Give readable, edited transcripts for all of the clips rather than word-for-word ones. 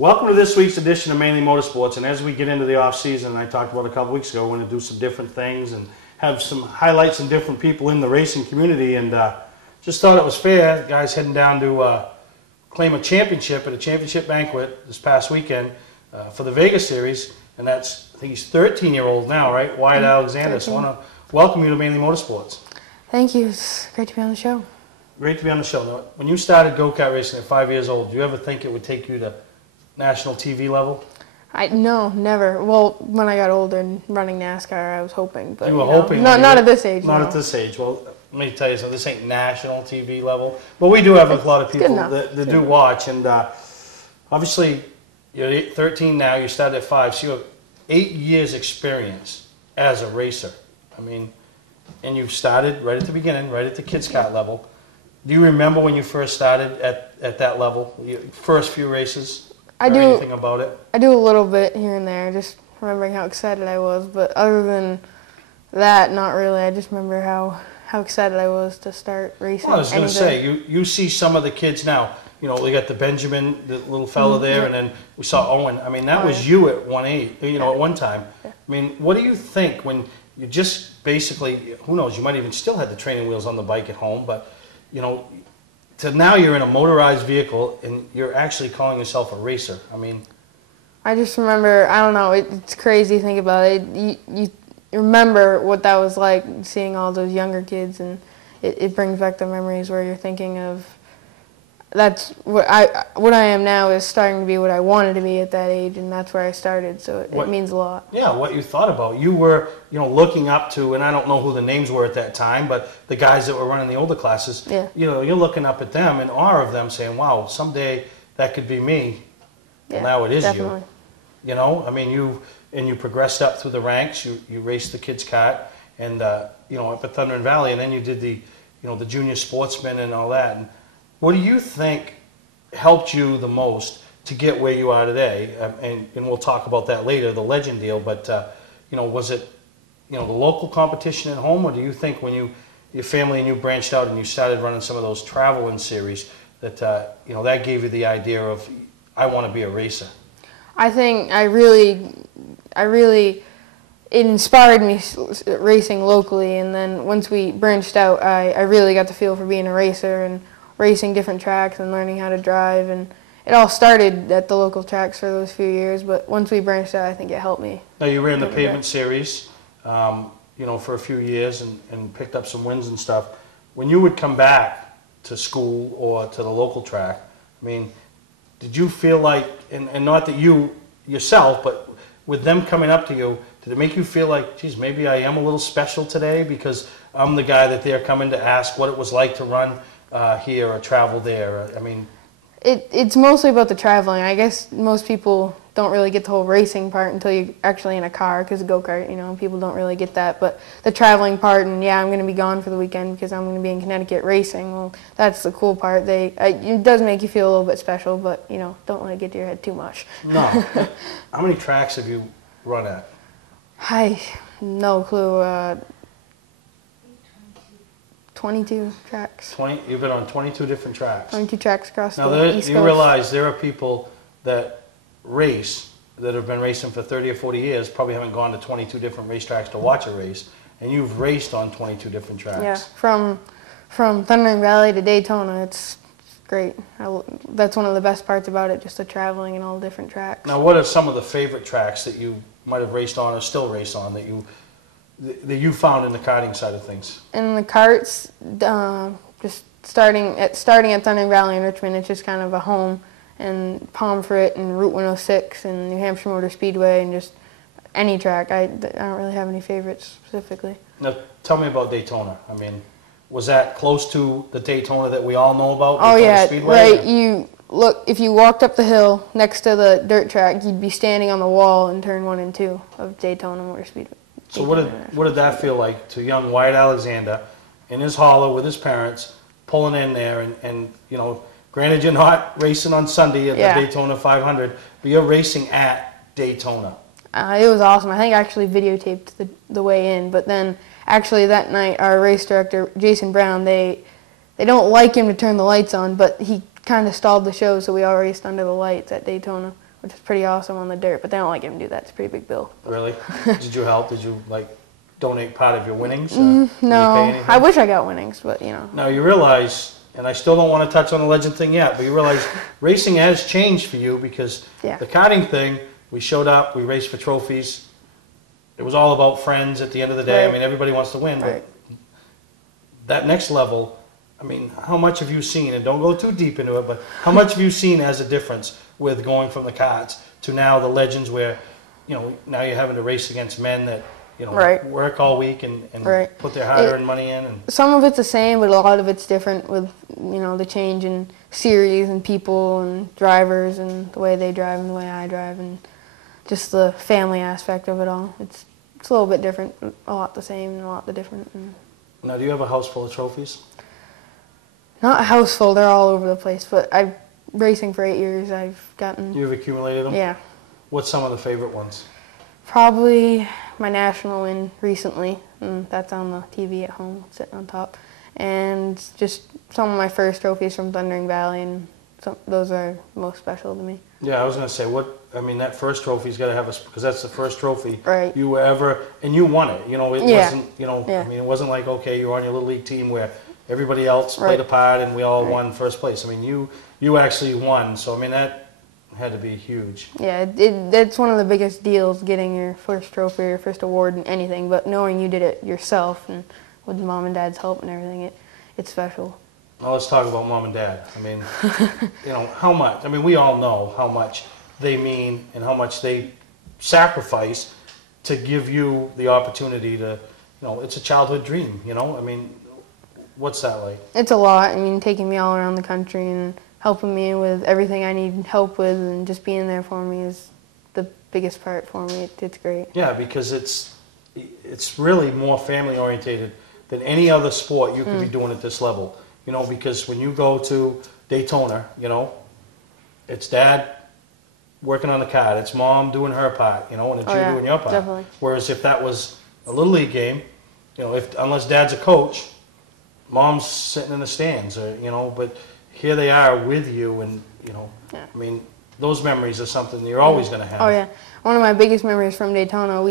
Welcome to this week's edition of Mainly Motorsports, and as we get into the off-season, I talked about a couple weeks ago, we're going to do some different things and have some highlights and different people in the racing community, and just thought it was fair, guys heading down to claim a championship at a championship banquet this past weekend for the Vega Series, and that's, I think he's 13-year-old now, right? Wyatt Alexander. So I want to welcome you to Mainly Motorsports. Thank you. It's great to be on the show. Great to be on the show. Now, when you started go-kart racing at 5 years old, did you ever think it would take you to national TV level? No, never. Well, when I got older and running NASCAR, I was hoping. But, you were hoping? Not at this age. Not at this age. Well, let me tell you something. This ain't national TV level. But we do have a lot of people that do watch. And obviously, you're 13 now. You started at 5. So you have 8 years experience as a racer. I mean, and you started right at the beginning, right at the kids' kart level. Do you remember when you first started at that level, your first few races? Anything about it? I do a little bit here and there, just remembering how excited I was. But other than that, not really. I just remember how excited I was to start racing. Well, I was going to say, you see some of the kids now. You know, they got the Benjamin, the little fella there, and then we saw Owen. I mean, that was you at 1.8, you know, at one time. Yeah. I mean, what do you think when you just basically, who knows, you might even still have the training wheels on the bike at home, but, you know, to now you're in a motorized vehicle and you're actually calling yourself a racer. I mean, I just remember, I don't know, it's crazy to think about it. You remember what that was like, seeing all those younger kids, and it brings back the memories where you're thinking of, that's what I am now is starting to be what I wanted to be at that age, and that's where I started, so it means a lot. Yeah, what you thought about. You were, you know, looking up to, and I don't know who the names were at that time, but the guys that were running the older classes, you know, you're looking up at them in awe of them, saying, wow, someday that could be me. Yeah, well, now it is definitely. You know, I mean, you progressed up through the ranks, you raced the kids' kart, and, you know, up at Thunder and Valley, and then you did the, you know, the junior sportsman and all that. And what do you think helped you the most to get where you are today? And we'll talk about that later, the legend deal. But you know, was it, you know, the local competition at home, or do you think when your family and you branched out and you started running some of those traveling series that you know, that gave you the idea of, I want to be a racer? I think it inspired me racing locally, and then once we branched out, I really got the feel for being a racer and racing different tracks and learning how to drive, and it all started at the local tracks for those few years, but once we branched out, I think it helped me. Now, you ran the pavement series, you know, for a few years and picked up some wins and stuff. When you would come back to school or to the local track, I mean, did you feel like, and not that you yourself, but with them coming up to you, did it make you feel like, geez, maybe I am a little special today because I'm the guy that they're coming to ask what it was like to run here or travel there? I mean, it's mostly about the traveling. I guess most people don't really get the whole racing part until you're actually in a car, because go-kart, you know, people don't really get that. But the traveling part, and yeah, I'm going to be gone for the weekend because I'm going to be in Connecticut racing. Well, that's the cool part. It does make you feel a little bit special, but you know, don't let it get to your head too much. No. How many tracks have you run at? No clue. 22 tracks. You've been on 22 different tracks. 22 tracks across the East Coast. You realize there are people that race, that have been racing for 30 or 40 years, probably haven't gone to 22 different racetracks to watch a race, and you've raced on 22 different tracks. Yeah, from Thunder and Valley to Daytona, it's great. That's one of the best parts about it, just the traveling and all the different tracks. Now, what are some of the favorite tracks that you might have raced on or still race on that you found in the karting side of things? In the karts, just starting at Thunder Valley in Richmond, it's just kind of a home, and Pomfret and Route 106 and New Hampshire Motor Speedway and just any track. I don't really have any favorites specifically. Now, tell me about Daytona. I mean, was that close to the Daytona that we all know about? Oh, Daytona yeah, Speedway? Right. You look, if you walked up the hill next to the dirt track, you'd be standing on the wall in turn 1 and 2 of Daytona Motor Speedway. So what did that feel like to young Wyatt Alexander in his hauler with his parents, pulling in there, and you know, granted you're not racing on Sunday at the Daytona 500, but you're racing at Daytona. It was awesome. I think I actually videotaped the way in, but then actually that night our race director, Jason Brown, they don't like him to turn the lights on, but he kind of stalled the show, so we all raced under the lights at Daytona, which is pretty awesome on the dirt, but they don't like him to do that. It's a pretty big bill. Really? Did you help? Did you, like, donate part of your winnings? No, I wish I got winnings, but, you know. Now, you realize, and I still don't want to touch on the legend thing yet, but you realize racing has changed for you because the karting thing, we showed up, we raced for trophies. It was all about friends at the end of the day. I mean, everybody wants to win, but that next level, I mean, how much have you seen, and don't go too deep into it, but how much have you seen as a difference with going from the karts to now the legends where, you know, now you're having to race against men that, you know, work all week and put their hard-earned money in? And some of it's the same, but a lot of it's different with, you know, the change in series and people and drivers and the way they drive and the way I drive and just the family aspect of it all. It's a little bit different, a lot the same and a lot the different. And now, do you have a house full of trophies? not a house full, they're all over the place, but I've racing for 8 years, I've gotten... You've accumulated them? Yeah. What's some of the favorite ones? Probably my national win recently, and that's on the TV at home, sitting on top. And just some of my first trophies from Thundering Valley, and those are most special to me. Yeah, I was going to say, I mean, that first trophy's got to have because that's the first trophy you were ever, and you won it. You know, it wasn't, you know, I mean, it wasn't like, okay, you were on your little league team where everybody else played a part and we all won first place. I mean, you actually won, so I mean, that had to be huge. Yeah, that's one of the biggest deals, getting your first trophy, your first award in anything, but knowing you did it yourself and with mom and dad's help and everything, it's special. Well, let's talk about mom and dad. I mean, you know, how much, I mean, we all know how much they mean and how much they sacrifice to give you the opportunity to, you know, it's a childhood dream, you know? I mean, what's that like? It's a lot. I mean, taking me all around the country and helping me with everything I need help with and just being there for me is the biggest part for me. It's great. Yeah, because it's really more family orientated than any other sport you could be doing at this level. You know, because when you go to Daytona, you know, it's dad working on the kart, it's mom doing her part, you know, and it's you doing your part. Definitely. Whereas if that was a little league game, you know, unless dad's a coach, mom's sitting in the stands, or, you know, but here they are with you, and, you know, I mean, those memories are something you're always going to have. Oh, yeah. One of my biggest memories from Daytona,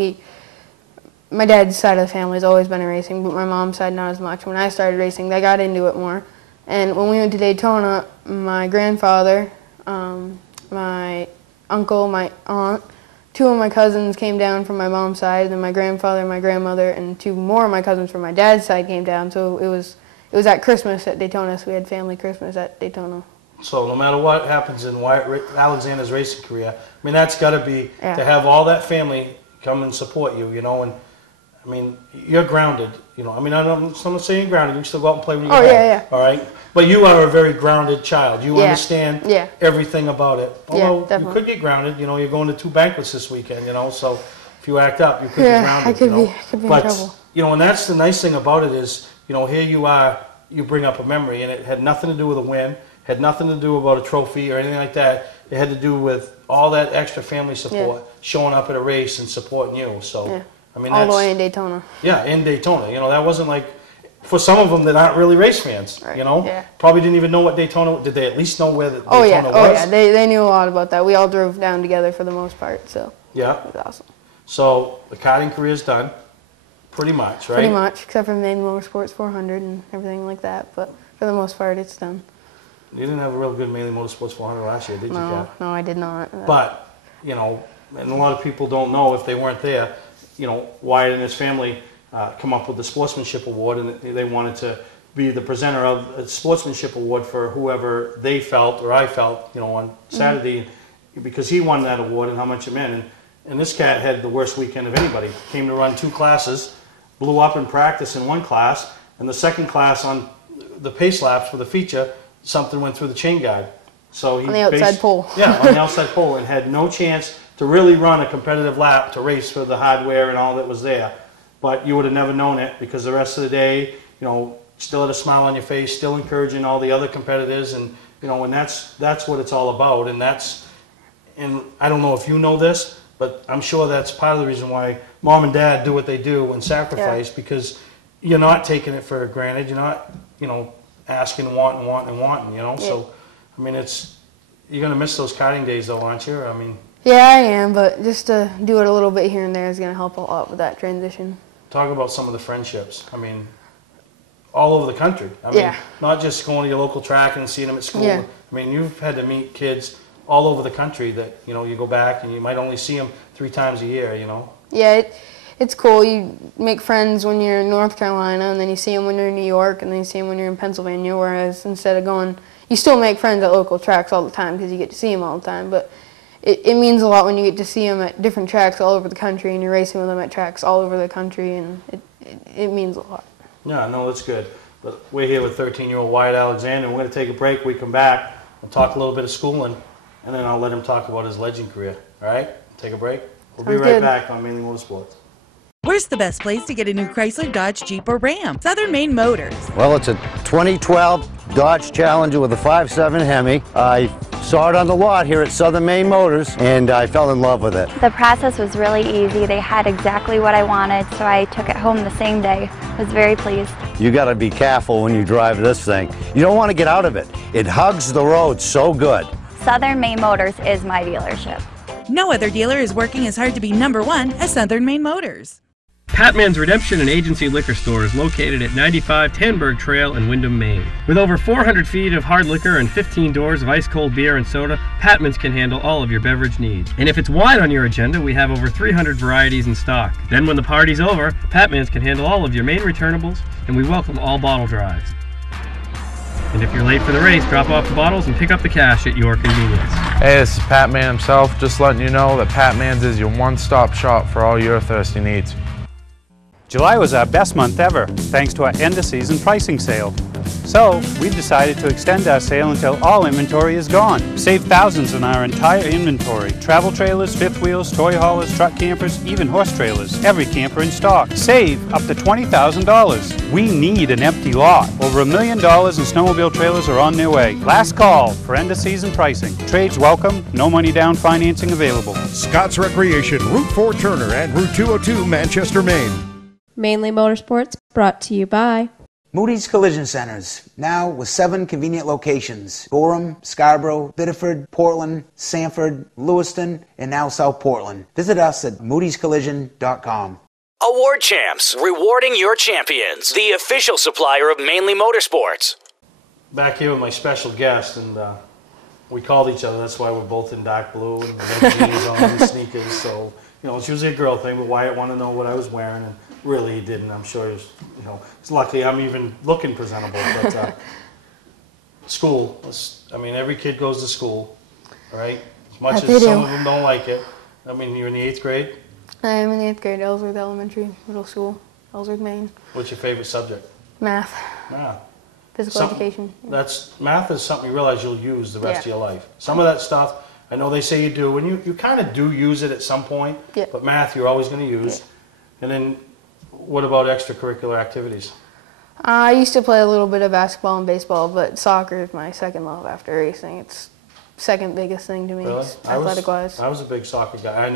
my dad's side of the family has always been in racing, but my mom's side not as much. When I started racing, they got into it more. And when we went to Daytona, my grandfather, my uncle, my aunt, 2 of my cousins came down from my mom's side, and then my grandfather, my grandmother, and 2 more of my cousins from my dad's side came down. So it was at Christmas at Daytona, so we had family Christmas at Daytona. So no matter what happens in Wyatt Alexander's racing career, I mean, that's got to be, to have all that family come and support you, you know, and I mean, you're grounded, you know. I mean, I'm not saying you're grounded. You still go out and play when you get home, all right? But you are a very grounded child. You understand everything about it. Although you could get grounded, you know, you're going to 2 banquets this weekend, you know, so if you act up, you could get grounded, I could be in trouble. You know, and that's the nice thing about it is, you know, here you are, you bring up a memory, and it had nothing to do with a win, had nothing to do about a trophy or anything like that. It had to do with all that extra family support, showing up at a race and supporting you, so... I mean, all the way in Daytona. Yeah, in Daytona. You know, that wasn't like, for some of them that aren't really race fans, you know? Probably didn't even know what Daytona, did they at least know where Daytona was? Oh yeah, they knew a lot about that. We all drove down together for the most part, so it was awesome. So, the karting career's done, pretty much, right? Pretty much, except for Mainely Motorsports 400 and everything like that, but for the most part, it's done. You didn't have a real good Mainely Motorsports 400 last year, did you, Kat? No, I did not. But, you know, and a lot of people don't know if they weren't there, you know, Wyatt and his family come up with the Sportsmanship Award, and they wanted to be the presenter of a Sportsmanship Award for whoever they felt, or I felt, you know, on Saturday, because he won that award and how much it meant. And this cat had the worst weekend of anybody. Came to run 2 classes, blew up in practice in 1 class, and the second class on the pace laps for the feature, something went through the chain guide. So he on the outside pole. Yeah, on the outside pole, and had no chance to really run a competitive lap to race for the hardware and all that was there. But you would have never known it, because the rest of the day, you know, still had a smile on your face, still encouraging all the other competitors, and, you know, and that's what it's all about. And I don't know if you know this, but I'm sure that's part of the reason why mom and dad do what they do and sacrifice, because you're not taking it for granted. You're not, you know, asking, wanting, you know. So, I mean, it's You're going to miss those karting days, though, aren't you? I mean, yeah, I am, but just to do it a little bit here and there is going to help a lot with that transition. Talk about some of the friendships. I mean, all over the country. I mean, not just going to your local track and seeing them at school. Yeah. I mean, you've had to meet kids all over the country that, you know, you go back and you might only see them 3 times a year, you know? Yeah, it's cool. You make friends when you're in North Carolina, and then you see them when you're in New York, and then you see them when you're in Pennsylvania, whereas instead of going, you still make friends at local tracks all the time because you get to see them all the time, but it means a lot when you get to see them at different tracks all over the country, and you're racing with them at tracks all over the country, and it means a lot. Yeah, no, that's good. But we're here with 13-year-old Wyatt Alexander, and we're going to take a break. We come back, we'll talk a little bit of schooling, and then I'll let him talk about his legend career. All right? Take a break. We'll be right back on Mainly Motorsports. Where's the best place to get a new Chrysler, Dodge, Jeep, or Ram? Southern Maine Motors. Well, it's a 2012 Dodge Challenger with a 5.7 Hemi. I saw it on the lot here at Southern Maine Motors, and I fell in love with it. The process was really easy. They had exactly what I wanted, so I took it home the same day. I was very pleased. You got to be careful when you drive this thing. You don't want to get out of it. It hugs the road so good. Southern Maine Motors is my dealership. No other dealer is working as hard to be #1 as Southern Maine Motors. Patman's Redemption and Agency Liquor Store is located at 95 Tanberg Trail in Windham, Maine. With over 400 feet of hard liquor and 15 doors of ice-cold beer and soda, Patman's can handle all of your beverage needs. And if it's wine on your agenda, we have over 300 varieties in stock. Then when the party's over, Patman's can handle all of your Maine returnables, and we welcome all bottle drives. And if you're late for the race, drop off the bottles and pick up the cash at your convenience. Hey, this is Pat Man himself, just letting you know that Pat Man's is your one-stop shop for all your thirsty needs. July was our best month ever, thanks to our end-of-season pricing sale. So, we've decided to extend our sale until all inventory is gone. Save thousands on our entire inventory. Travel trailers, fifth wheels, toy haulers, truck campers, even horse trailers. Every camper in stock. Save up to $20,000. We need an empty lot. Over $1 million in snowmobile trailers are on their way. Last call for end-of-season pricing. Trades welcome, no money down financing available. Scott's Recreation, Route 4 Turner and Route 202 Manchester, Maine. Mainly Motorsports, brought to you by Moody's Collision Centers, now with 7 convenient locations: Gorham, Scarborough, Biddeford, Portland, Sanford, Lewiston, and now South Portland. Visit us at moodyscollision.com. Award Champs, rewarding your champions. The official supplier of Mainly Motorsports. Back here with my special guest, and we called each other. That's why we're both in dark blue and we have jeans on and sneakers. So, you know, it's usually a girl thing, but Wyatt wanted to know what I was wearing, and really he didn't. I'm sure he was, you know, it's lucky I'm even looking presentable. But school, I mean, every kid goes to school, right? As much as some of them don't like it. I mean, you're in the 8th grade? I am in the 8th grade, Ellsworth Elementary, middle school, Ellsworth, Maine. What's your favorite subject? Math. Math. Physical education. Yeah. Math is something you realize you'll use the rest of your life. Some of that stuff, I know they say you do, and you kind of do use it at some point, but math you're always going to use. And then what about extracurricular activities? I used to play a little bit of basketball and baseball, but soccer is my second love after racing. It's second biggest thing to me, really? Athletic-wise. I was a big soccer guy. I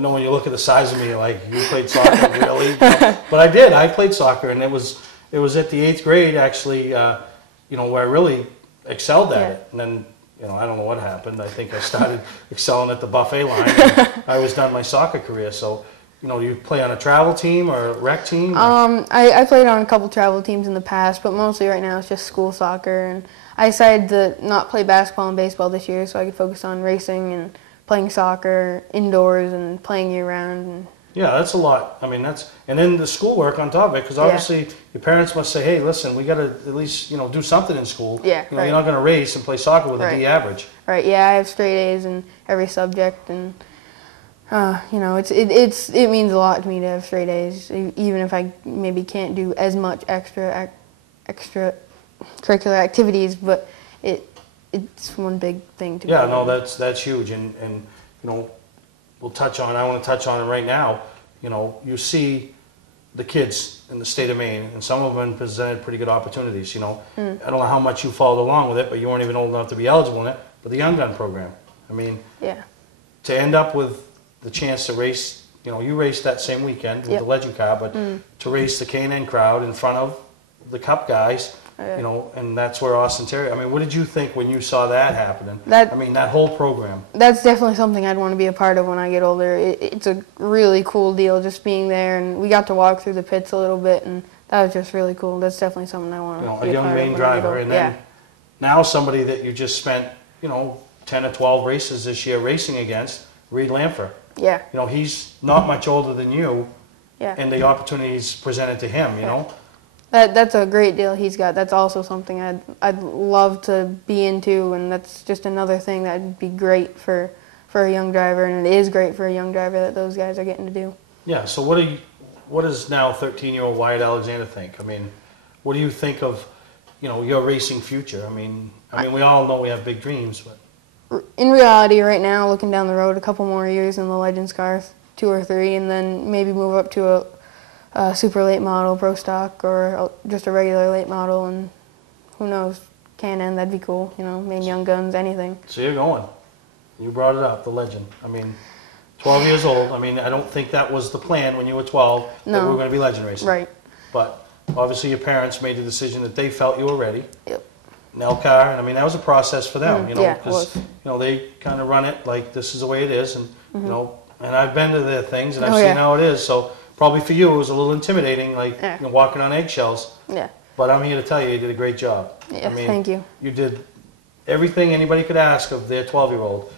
know when you look at the size of me, like, you played soccer, really? But I did. I played soccer, and it was at the 8th grade, actually, you know, where I really excelled at it. And then, you know, I don't know what happened. I think I started excelling at the buffet line. And I was done my soccer career. So, you know, you play on a travel team or a rec team? I played on a couple travel teams in the past, but mostly right now it's just school soccer. And I decided to not play basketball and baseball this year so I could focus on racing and playing soccer indoors and playing year-round. And yeah, that's a lot. I mean, and then the schoolwork on top of it, because obviously your parents must say, hey, listen, we got to at least, you know, do something in school. Yeah, you know, you're not going to race and play soccer with a D average. Right. Yeah, I have straight A's in every subject, and you know, it means a lot to me to have straight A's, even if I maybe can't do as much extracurricular activities, but it's one big thing to me. Yeah, no, that's huge, and you know, I want to touch on it right now. You know, you see the kids in the state of Maine, and some of them presented pretty good opportunities, you know. I don't know how much you followed along with it, but you weren't even old enough to be eligible in it, but the Young Gun program, I mean, to end up with the chance to race, you know, you raced that same weekend with the Legend car, but to race the K&N crowd in front of the Cup guys, You know, and that's where Austin Terry. I mean, what did you think when you saw that happening? I mean, that whole program. That's definitely something I'd want to be a part of when I get older. It's a really cool deal just being there, and we got to walk through the pits a little bit, and that was just really cool. That's definitely something I want to be a part of. A young main driver, and then now somebody that you just spent, you know, 10 or 12 races this year racing against, Reed Lamfer. Yeah. You know, he's not much older than you, yeah. and the opportunities presented to him, you know. That's a great deal he's got. That's also something I'd love to be into, and that's just another thing that'd be great for a young driver, and it is great for a young driver that those guys are getting to do. Yeah. So what does now 13-year-old Wyatt Alexander think? I mean, what do you think of, you know, your racing future? I mean, we all know we have big dreams, but in reality, right now, looking down the road, a couple more years in the Legends cars, 2 or 3, and then maybe move up to a super late model, pro stock, or just a regular late model, and who knows, Can-Am, that'd be cool, you know, main young guns, anything. So you're going. You brought it up, the Legend. I mean, 12 years old. I mean, I don't think that was the plan when you were 12, that we were going to be Legend racing. Right. But obviously your parents made the decision that they felt you were ready. Yep. Nelcar, and I mean, that was a process for them, you know, yeah, because, you know, they kind of run it like this is the way it is, and, you know, and I've been to their things, and I've seen how it is, so probably for you it was a little intimidating, like you know, walking on eggshells. Yeah. But I'm here to tell you did a great job. Yeah, I mean, thank you. You did everything anybody could ask of their 12-year-old.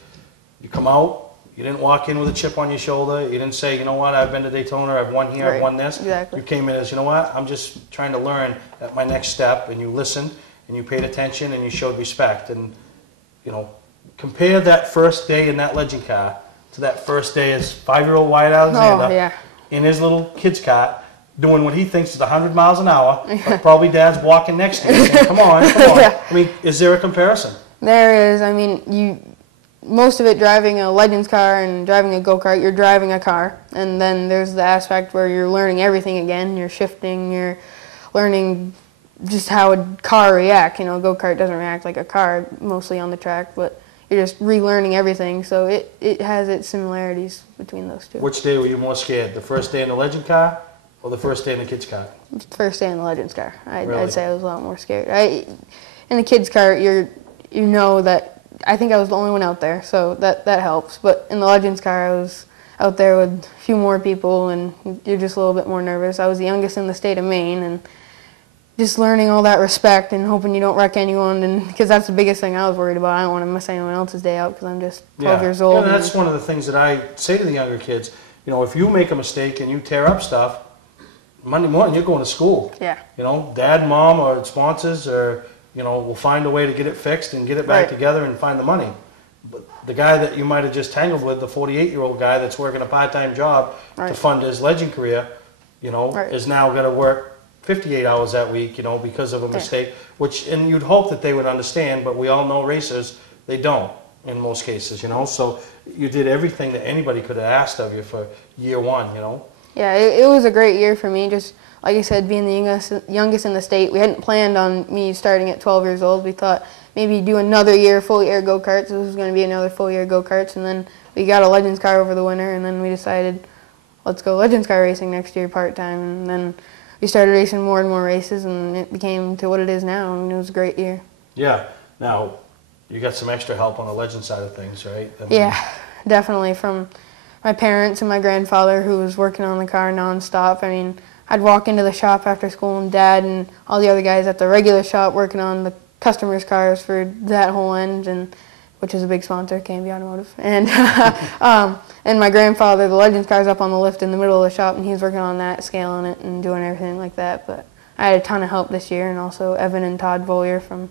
You come out, you didn't walk in with a chip on your shoulder, you didn't say, you know what, I've been to Daytona, I've won here, I've won this. Exactly. You came in as, you know what, I'm just trying to learn at my next step, and you listened, and you paid attention, and you showed respect. And, you know, compare that first day in that Legend car to that first day as 5-year-old Wyatt Alexander in his little kid's car, doing what he thinks is 100 miles an hour, but probably Dad's walking next to you saying, come on, come on. I mean, is there a comparison? There is. I mean, most of it driving a Legends car and driving a go-kart, you're driving a car, and then there's the aspect where you're learning everything again. You're shifting, you're learning just how a car reacts. You know, a go-kart doesn't react like a car mostly on the track, but you're just relearning everything, so it has its similarities between those two. Which day were you more scared, the first day in the Legend car or the first day in the kid's car? First day in the Legends car. Really? I'd say I was a lot more scared. In the kid's car, you know that I think I was the only one out there, so that helps. But in the Legends car, I was out there with a few more people, and you're just a little bit more nervous. I was the youngest in the state of Maine, and just learning all that respect and hoping you don't wreck anyone, and because that's the biggest thing I was worried about. I don't want to miss anyone else's day out because I'm just 12 years old. Yeah, that's one of the things that I say to the younger kids. You know, if you make a mistake and you tear up stuff, Monday morning you're going to school. Yeah. You know, Dad, Mom, or sponsors, or you know, will find a way to get it fixed and get it back together and find the money. But the guy that you might have just tangled with, the 48-year-old guy that's working a part-time job to fund his Legend career, you know, is now going to work 58 hours that week, you know, because of a mistake, and you'd hope that they would understand, but we all know racers, they don't in most cases, you know, so you did everything that anybody could have asked of you for year one, you know. Yeah, it was a great year for me, just like I said, being the youngest in the state. We hadn't planned on me starting at 12 years old. We thought maybe do another year full year go-karts. This was going to be another full year go-karts, and then we got a Legends car over the winter, and then we decided, let's go Legends car racing next year part-time, and then we started racing more and more races, and it became to what it is now, and it was a great year. Yeah. Now, you got some extra help on the Legend side of things, right? Yeah, definitely, from my parents and my grandfather, who was working on the car nonstop. I mean, I'd walk into the shop after school, and Dad and all the other guys at the regular shop working on the customers' cars for that whole end, and which is a big sponsor, K&B Automotive. And and my grandfather, the Legends car's up on the lift in the middle of the shop, and he's working on that, scaling it and doing everything like that. But I had a ton of help this year, and also Evan and Todd Volier from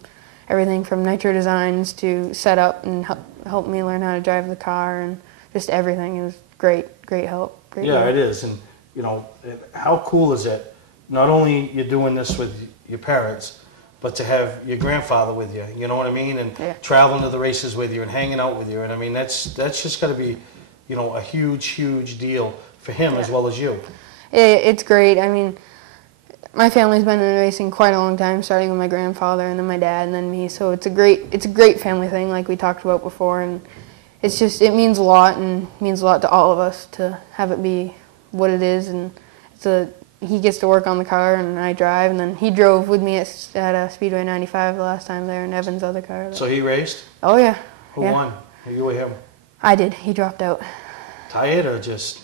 everything from Nitro Designs to setup, and helped me learn how to drive the car, and just everything. It was great help. Great yeah, help. It is. And, you know, how cool is it, not only you're doing this with your parents, but to have your grandfather with you, you know what I mean? And traveling to the races with you and hanging out with you. And I mean, that's just got to be, you know, a huge deal for him as well as you. It's great. I mean, my family's been in racing quite a long time, starting with my grandfather and then my dad and then me. So it's a great family thing, like we talked about before. And it's just, it means a lot, and means a lot to all of us to have it be what it is. And he gets to work on the car and I drive, and then he drove with me at Speedway 95 the last time there in Evan's other car. So he raced? Oh yeah. Who won? You or him? I did. He dropped out. Tired or just?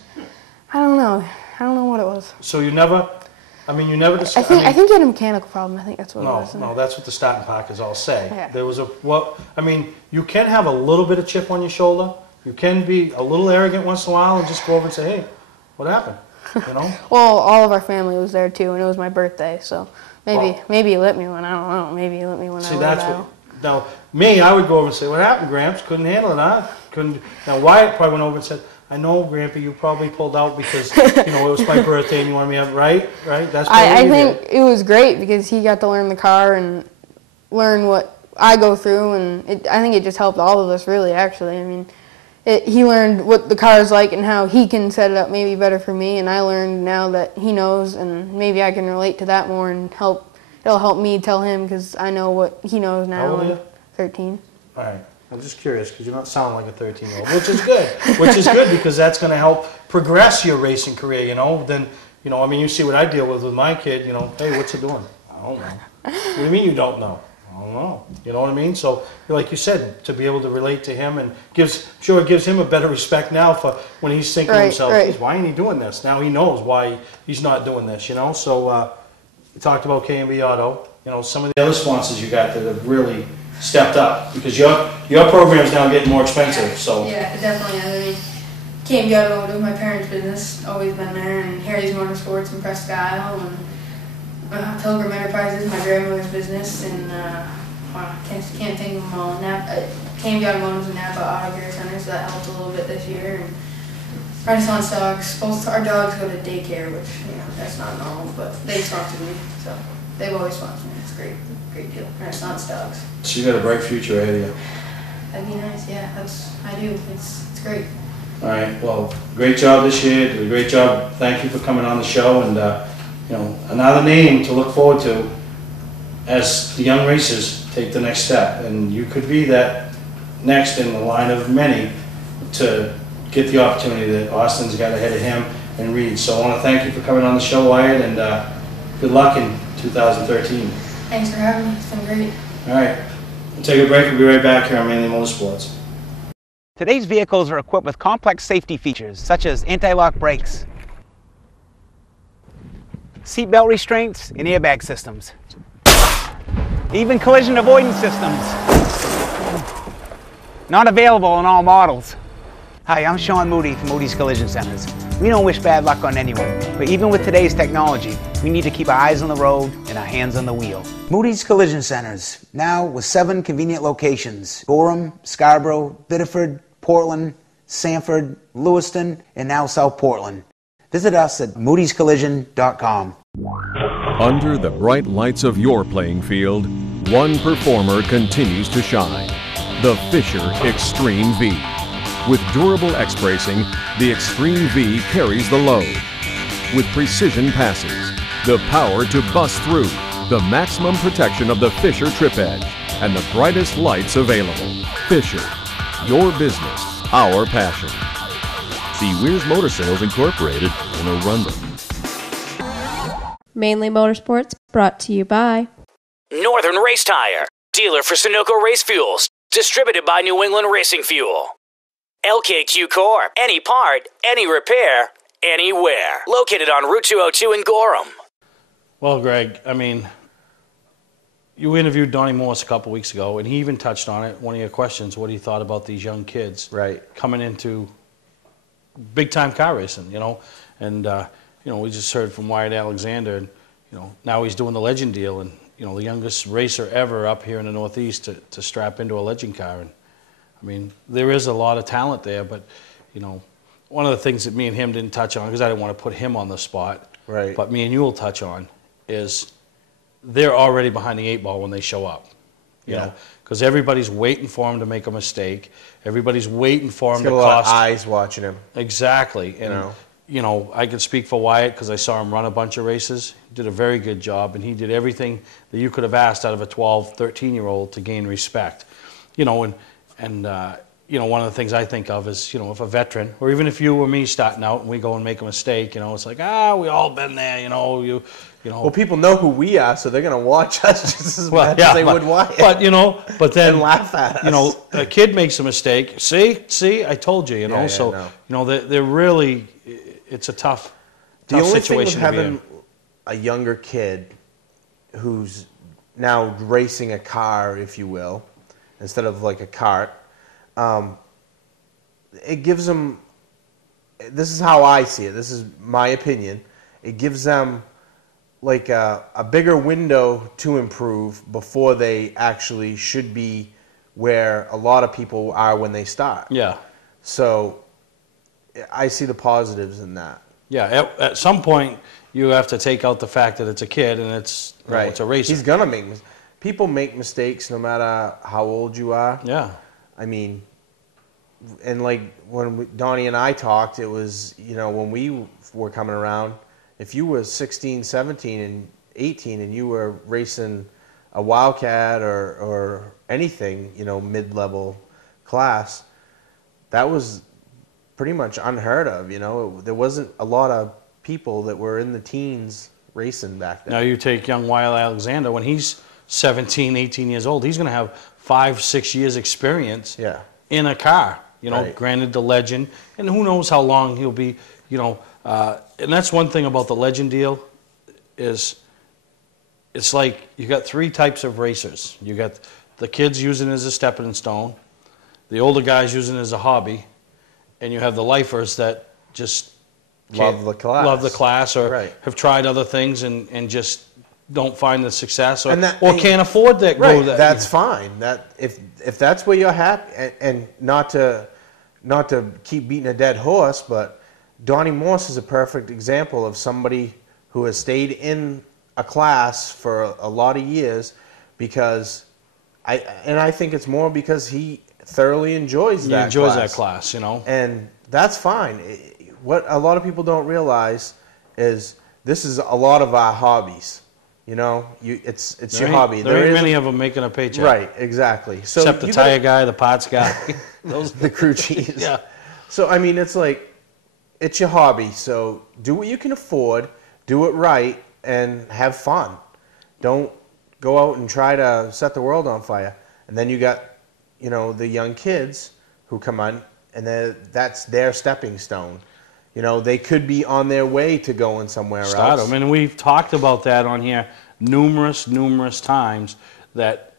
I don't know. I don't know what it was. So you never, I mean, you never decided. I think he had a mechanical problem. I think that's what it was. No, that's what the starting parkers all say. Yeah. There was I mean, you can have a little bit of chip on your shoulder. You can be a little arrogant once in a while and just go over and say, hey, what happened? You know? Well, all of our family was there too, and it was my birthday, so maybe he let me one. I don't know. Maybe he let me one. See, that's what. Now, me, I would go over and say, what happened, Gramps? Couldn't handle it, huh? Couldn't. Now, Wyatt probably went over and said, I know, Grampy, you probably pulled out because, you know, it was my birthday and you wanted me to, right? That's probably I think it was great because he got to learn the car and learn what I go through, and I think it just helped all of us, really, actually. I mean, he learned what the car is like and how he can set it up maybe better for me, and I learned now that he knows, and maybe I can relate to that more and it'll help me tell him because I know what he knows now. How old are you? 13. All right. I'm just curious because you don't sound like a 13-year-old, which is good. Which is good because that's going to help progress your racing career, you know. Then, you know, I mean, you see what I deal with my kid, you know, hey, what's he doing? I don't know. What do you mean you don't know? I don't know. You know what I mean? So, like you said, to be able to relate to him and it gives him a better respect now for when he's thinking to himself, why ain't he doing this? Now he knows why he's not doing this, you know. So, we talked about K&B Auto. You know, some of the other sponsors you got that have really stepped up because your program's now getting more expensive. So yeah, it definitely has. I mean, K&B Auto was my parents' business, always been there, and Harry's Motorsports in Presque Isle, and Pilgrim Enterprises, my grandmother's business, and I can't think of them all. K&B Automotive's and Napa Auto Care Center, so that helped a little bit this year. And Renaissance Dogs, both our dogs go to daycare, which, you know, that's not normal, but they sponsor me, so they've always sponsored me. It's great deal. Renaissance Dogs. So you got a bright future ahead of you. That'd be nice, yeah. I do. It's great. All right. Well, great job this year. Did a great job. Thank you for coming on the show, and you know, another name to look forward to as the young racers take the next step, and you could be that next in the line of many to get the opportunity that Austin's got ahead of him and Reed. So I want to thank you for coming on the show, Wyatt, and good luck in 2013. Thanks for having me. It's been great. All right. We'll take a break. We'll be right back here on Mainly Motorsports. Today's vehicles are equipped with complex safety features such as anti-lock brakes, seatbelt restraints, and airbag systems. Even collision avoidance systems. Not available in all models. Hi, I'm Sean Moody from Moody's Collision Centers. We don't wish bad luck on anyone, but even with today's technology, we need to keep our eyes on the road and our hands on the wheel. Moody's Collision Centers, now with 7 convenient locations: Gorham, Scarborough, Biddeford, Portland, Sanford, Lewiston, and now South Portland. Visit us at moodyscollision.com. Under the bright lights of your playing field, one performer continues to shine: the Fisher Extreme V. With durable X-bracing, the Extreme V carries the load. With precision passes, the power to bust through, the maximum protection of the Fisher trip edge, and the brightest lights available. Fisher, your business, our passion. See Weir's Motor Sales Incorporated in Arundel. Mainly Motorsports, brought to you by Northern Race Tire, dealer for Sunoco Race Fuels, distributed by New England Racing Fuel. LKQ Corp, any part, any repair, anywhere. Located on Route 202 in Gorham. Well, Greg, I mean, you interviewed Donnie Morse a couple weeks ago, and he even touched on it. One of your questions, what he thought about these young kids coming into big-time car racing, you know. And, you know, we just heard from Wyatt Alexander, and, you know, now he's doing the Legend deal, and, you know, the youngest racer ever up here in the Northeast to strap into a Legend car. And I mean, there is a lot of talent there, but, you know, one of the things that me and him didn't touch on, because I didn't want to put him on the spot, but me and you will touch on, is they're already behind the 8 ball when they show up. You know, because everybody's waiting for him to make a mistake. Everybody's waiting for him to cost. A lot of eyes watching him. Exactly. And, you know, I can speak for Wyatt because I saw him run a bunch of races. He did a very good job, and he did everything that you could have asked out of a 12, 13-year-old to gain respect. You know, and one of the things I think of is, if a veteran, or even if you or me starting out and we go and make a mistake, it's like, we all been there, Well, people know who we are, so they're going to watch us just as much as they would Wyatt. But then and laugh at us. A kid makes a mistake. See, I told you, they're really, it's a tough only situation thing with having a younger kid who's now racing a car, if you will, instead of like a kart, it gives them, this is how I see it, this is my opinion, it gives them like a bigger window to improve before they actually should be where a lot of people are when they start. Yeah. So I see the positives in that. Yeah, at some point you have to take out the fact that it's a kid and it's it's a racer. He's gonna make people make mistakes no matter how old you are. Yeah. I mean, and like when Donnie and I talked, it was, when we were coming around, if you were 16, 17, and 18 and you were racing a Wildcat or anything, mid-level class, that was pretty much unheard of. There wasn't a lot of people that were in the teens racing back then. Now you take young Wyatt Alexander, when he's 17, 18 years old, he's going to have 5-6 years experience in a car. Granted the legend, and who knows how long he'll be, and that's one thing about the legend deal is it's like you got 3 types of racers. You got the kids using it as a stepping stone, the older guys using it as a hobby, and you have the lifers that just love the class or have tried other things and just don't find the success or can't afford that. That's fine. That if that's where you're happy, and not to keep beating a dead horse, but Donnie Morse is a perfect example of somebody who has stayed in a class for a lot of years because I think it's more because he thoroughly enjoys that class, and that's fine. What a lot of people don't realize is this is a lot of our hobbies. It's your hobby. There ain't many of them making a paycheck. Right, exactly. So except the tire guy, the parts guy, the crew chiefs. Yeah. So I mean, it's like, it's your hobby. So do what you can afford, do it right, and have fun. Don't go out and try to set the world on fire. And then you got, the young kids who come on, and that's their stepping stone. They could be on their way to going somewhere else. And we've talked about that on here numerous times that,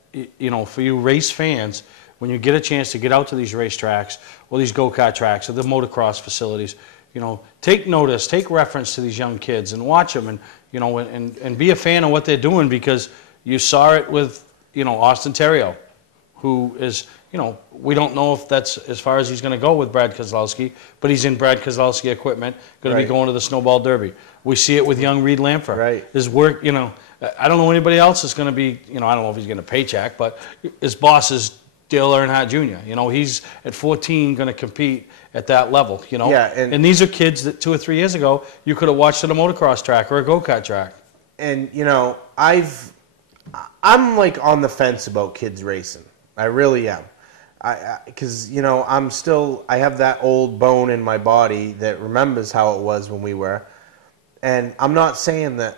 for you race fans, when you get a chance to get out to these racetracks or these go-kart tracks or the motocross facilities, take notice, take reference to these young kids and watch them and be a fan of what they're doing because you saw it with, Austin Terrio, who is, we don't know if that's as far as he's going to go with Brad Kozlowski, but he's in Brad Kozlowski equipment, going to be going to the Snowball Derby. We see it with young Reed Lamfer. Right. His work, I don't know anybody else is going to be, I don't know if he's getting a paycheck, but his boss is Dale Earnhardt Jr. He's at 14 going to compete at that level, Yeah, and these are kids that 2 or 3 years ago you could have watched at a motocross track or a go-kart track. And, I'm like on the fence about kids racing. I really am. Because, I have that old bone in my body that remembers how it was when we were. And I'm not saying that,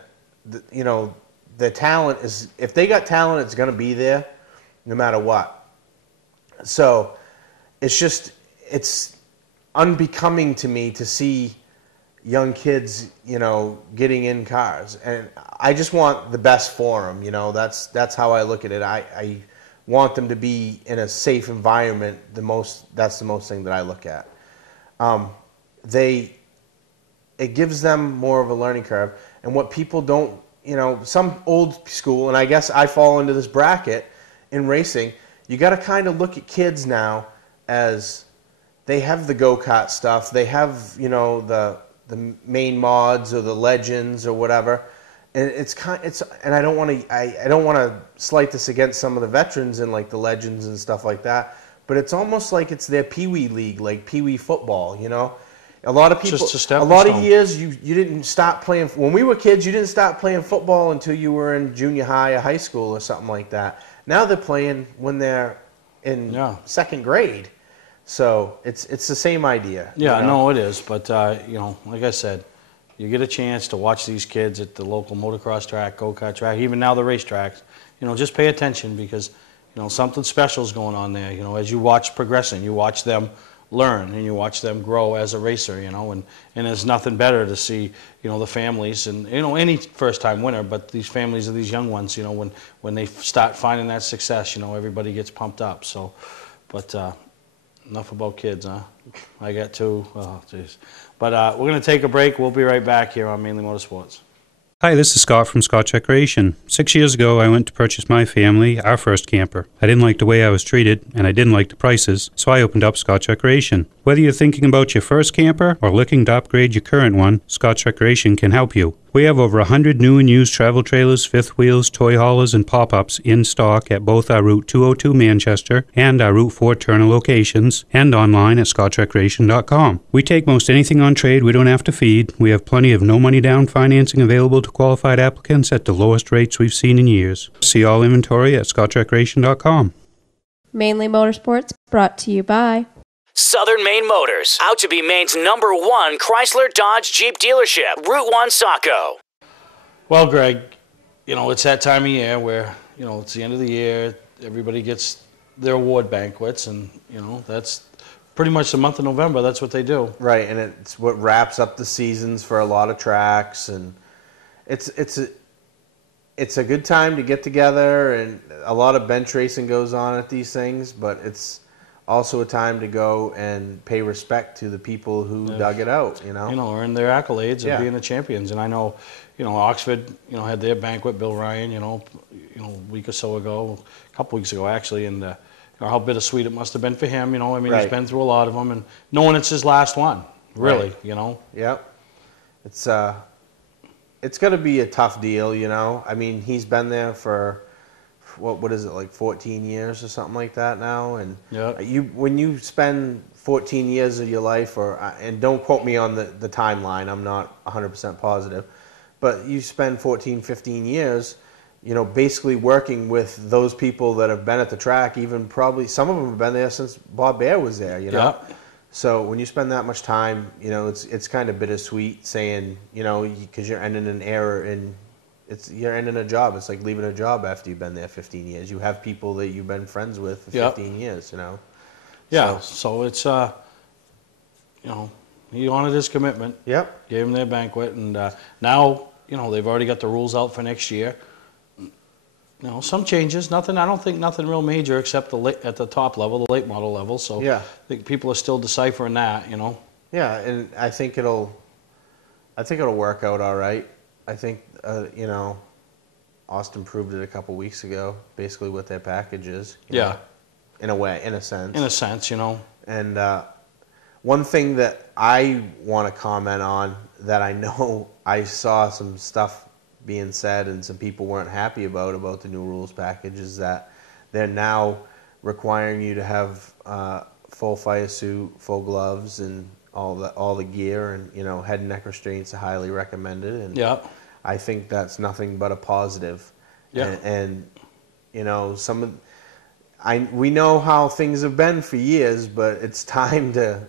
the talent is, if they got talent, it's going to be there no matter what. So it's unbecoming to me to see young kids, getting in cars. And I just want the best for them, that's how I look at it. I want them to be in a safe environment. That's the most thing that I look at. It gives them more of a learning curve. And what people don't, some old school, and I guess I fall into this bracket in racing, you got to kind of look at kids now as they have the go-kart stuff. They have, the main mods or the legends or whatever. And and I don't want to slight this against some of the veterans and like the legends and stuff like that, but it's almost like it's their pee-wee league, like pee-wee football, A lot of people, a lot of years you didn't stop playing. When we were kids, you didn't stop playing football until you were in junior high or high school or something like that. Now they're playing when they're in second grade. So it's the same idea. Yeah, you know? no, it is. But, you know, like I said, you get a chance to watch these kids at the local motocross track, go-kart track, even now the racetracks. You know, just pay attention because, you know, something special is going on there. You know, as you watch progressing, you watch them learn and you watch them grow as a racer, you know, and there's nothing better to see, you know, the families and, you know, any first-time winner, but these families of these young ones, you know, when they start finding that success, you know, everybody gets pumped up. So, but enough about kids, huh? I got two. Oh, jeez. But we're going to take a break. We'll be right back here on Mainly Motorsports. Hi, this is Scott from Scotch Recreation. 6 years ago, I went to purchase my family our first camper. I didn't like the way I was treated, and I didn't like the prices, so I opened up Scotch Recreation. Whether you're thinking about your first camper or looking to upgrade your current one, Scotch Recreation can help you. We have over 100 new and used travel trailers, fifth wheels, toy haulers, and pop-ups in stock at both our Route 202 Manchester and our Route 4 Turner locations, and online at scotchrecreation.com. We take most anything on trade we don't have to feed. We have plenty of no-money-down financing available to qualified applicants at the lowest rates we've seen in years. See all inventory at scotchrecreation.com. Mainly Motorsports, brought to you by Southern Maine Motors, out to be Maine's #1 Chrysler Dodge Jeep dealership, Route 1 Saco. Well, Greg, you know, it's that time of year where, you know, it's the end of the year, everybody gets their award banquets, and, you know, that's pretty much the month of November, that's what they do. Right, and it's what wraps up the seasons for a lot of tracks, and it's a good time to get together, and a lot of bench racing goes on at these things, but it's also a time to go and pay respect to the people who dug it out, you know? You know, earn their accolades of being the champions. And I know, you know, Oxford, you know, had their banquet, Bill Ryan, you know, a week or so ago, a couple weeks ago actually, and you know, how bittersweet it must have been for him, you know? I mean, he's been through a lot of them, and knowing it's his last one, really, you know? Yep. It's going to be a tough deal, you know? I mean, he's been there for what is it, like 14 years or something like that now, and when you spend 14 years of your life, and don't quote me on the timeline, I'm not 100% positive, but you spend 14, 15 years, you know, basically working with those people that have been at the track, even probably some of them have been there since Bob Baer was there, you know. So when you spend that much time, you know, it's kind of bittersweet saying, you know, because you're ending an era in. You're ending a job. It's like leaving a job after you've been there 15 years. You have people that you've been friends with for 15 years, you know. Yeah, so it's, you know, he honored his commitment. Yep. Gave him their banquet, and now, you know, they've already got the rules out for next year. You know, some changes, nothing, I don't think nothing real major except at the top level, the late model level. So I think people are still deciphering that, you know. Yeah, and I think it'll work out all right. I think, you know, Austin proved it a couple weeks ago, basically with their packages. You know, in a way, in a sense. In a sense, you know. And one thing that I want to comment on that I know I saw some stuff being said and some people weren't happy about the new rules package is that they're now requiring you to have full fire suit, full gloves, and all the gear, and, you know, head and neck restraints are highly recommended, and I think that's nothing but a positive. And you know, we know how things have been for years, but it's time to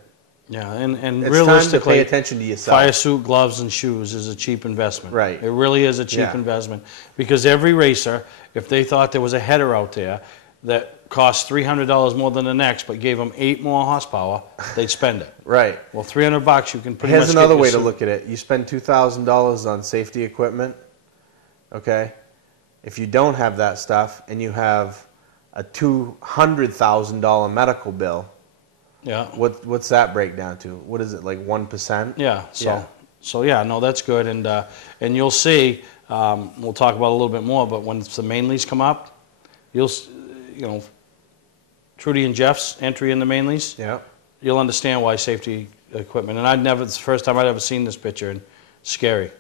and it's realistically, time to pay attention to yourself. Fire suit, gloves, and shoes is a cheap investment. Right. It really is a cheap investment, because every racer, if they thought there was a header out there that cost $300 more than the next, but gave them 8 more horsepower, they'd spend it. Right. Well, $300 you can pretty much. Here's another way to look look at it. You spend $2,000 on safety equipment. Okay. If you don't have that stuff and you have a $200,000 medical bill, what's that break down to? What is it, like 1%? Yeah. So yeah, no, that's good, and you'll see. We'll talk about it a little bit more, but when the Mainleys come up, you know, Trudy and Jeff's entry in the Mainleys, you'll understand why safety equipment. And it's the first time I'd ever seen this picture, and scary.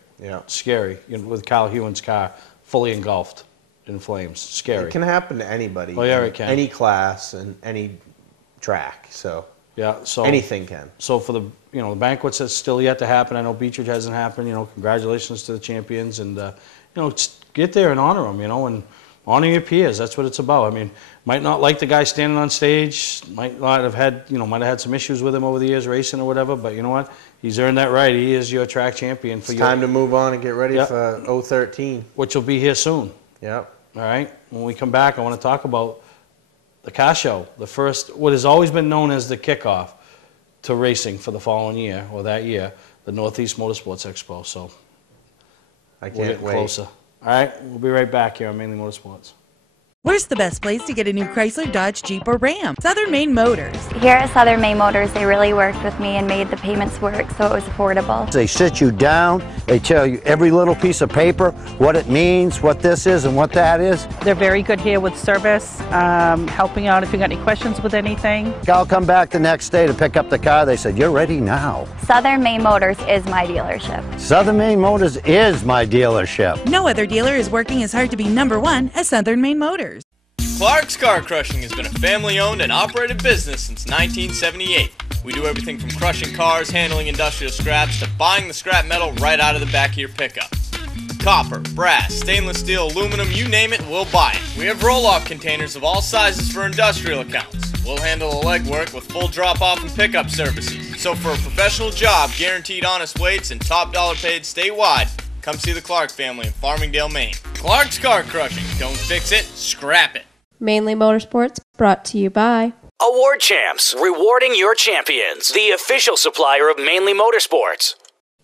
Scary. You know, with Kyle Hewan's car fully engulfed in flames. Scary. It can happen to anybody. Oh, yeah, it can. Any class and any track. So anything can. So for the banquets that's still yet to happen, I know Beechridge hasn't happened. You know, congratulations to the champions, and you know, get there and honor them. You know, and honor your peers. That's what it's about. I mean, might not like the guy standing on stage, might not have had, might have had some issues with him over the years racing or whatever, but you know what? He's earned that right. He is your track champion. It's time to move on and get ready for 013. Which will be here soon. Yep. All right? When we come back, I want to talk about the car show, the first, what has always been known as the kickoff to racing for the following year, or that year, the Northeast Motorsports Expo. So I we're getting wait. closer. All right? We'll be right back here on Mainly Motorsports. Where's the best place to get a new Chrysler, Dodge, Jeep, or Ram? Southern Maine Motors. Here at Southern Maine Motors, they really worked with me and made the payments work so it was affordable. They sit you down, they tell you every little piece of paper, what it means, what this is and what that is. They're very good here with service, helping out if you got any questions with anything. I'll come back the next day to pick up the car. They said, you're ready now. Southern Maine Motors is my dealership. Southern Maine Motors is my dealership. No other dealer is working as hard to be #1 as Southern Maine Motors. Clark's Car Crushing has been a family-owned and operated business since 1978. We do everything from crushing cars, handling industrial scraps, to buying the scrap metal right out of the back of your pickup. Copper, brass, stainless steel, aluminum, you name it, we'll buy it. We have roll-off containers of all sizes for industrial accounts. We'll handle the legwork with full drop-off and pickup services. So for a professional job, guaranteed honest weights, and top dollar paid statewide, come see the Clark family in Farmingdale, Maine. Clark's Car Crushing. Don't fix it, scrap it. Mainly Motorsports, brought to you by Award Champs, rewarding your champions. The official supplier of Mainly Motorsports.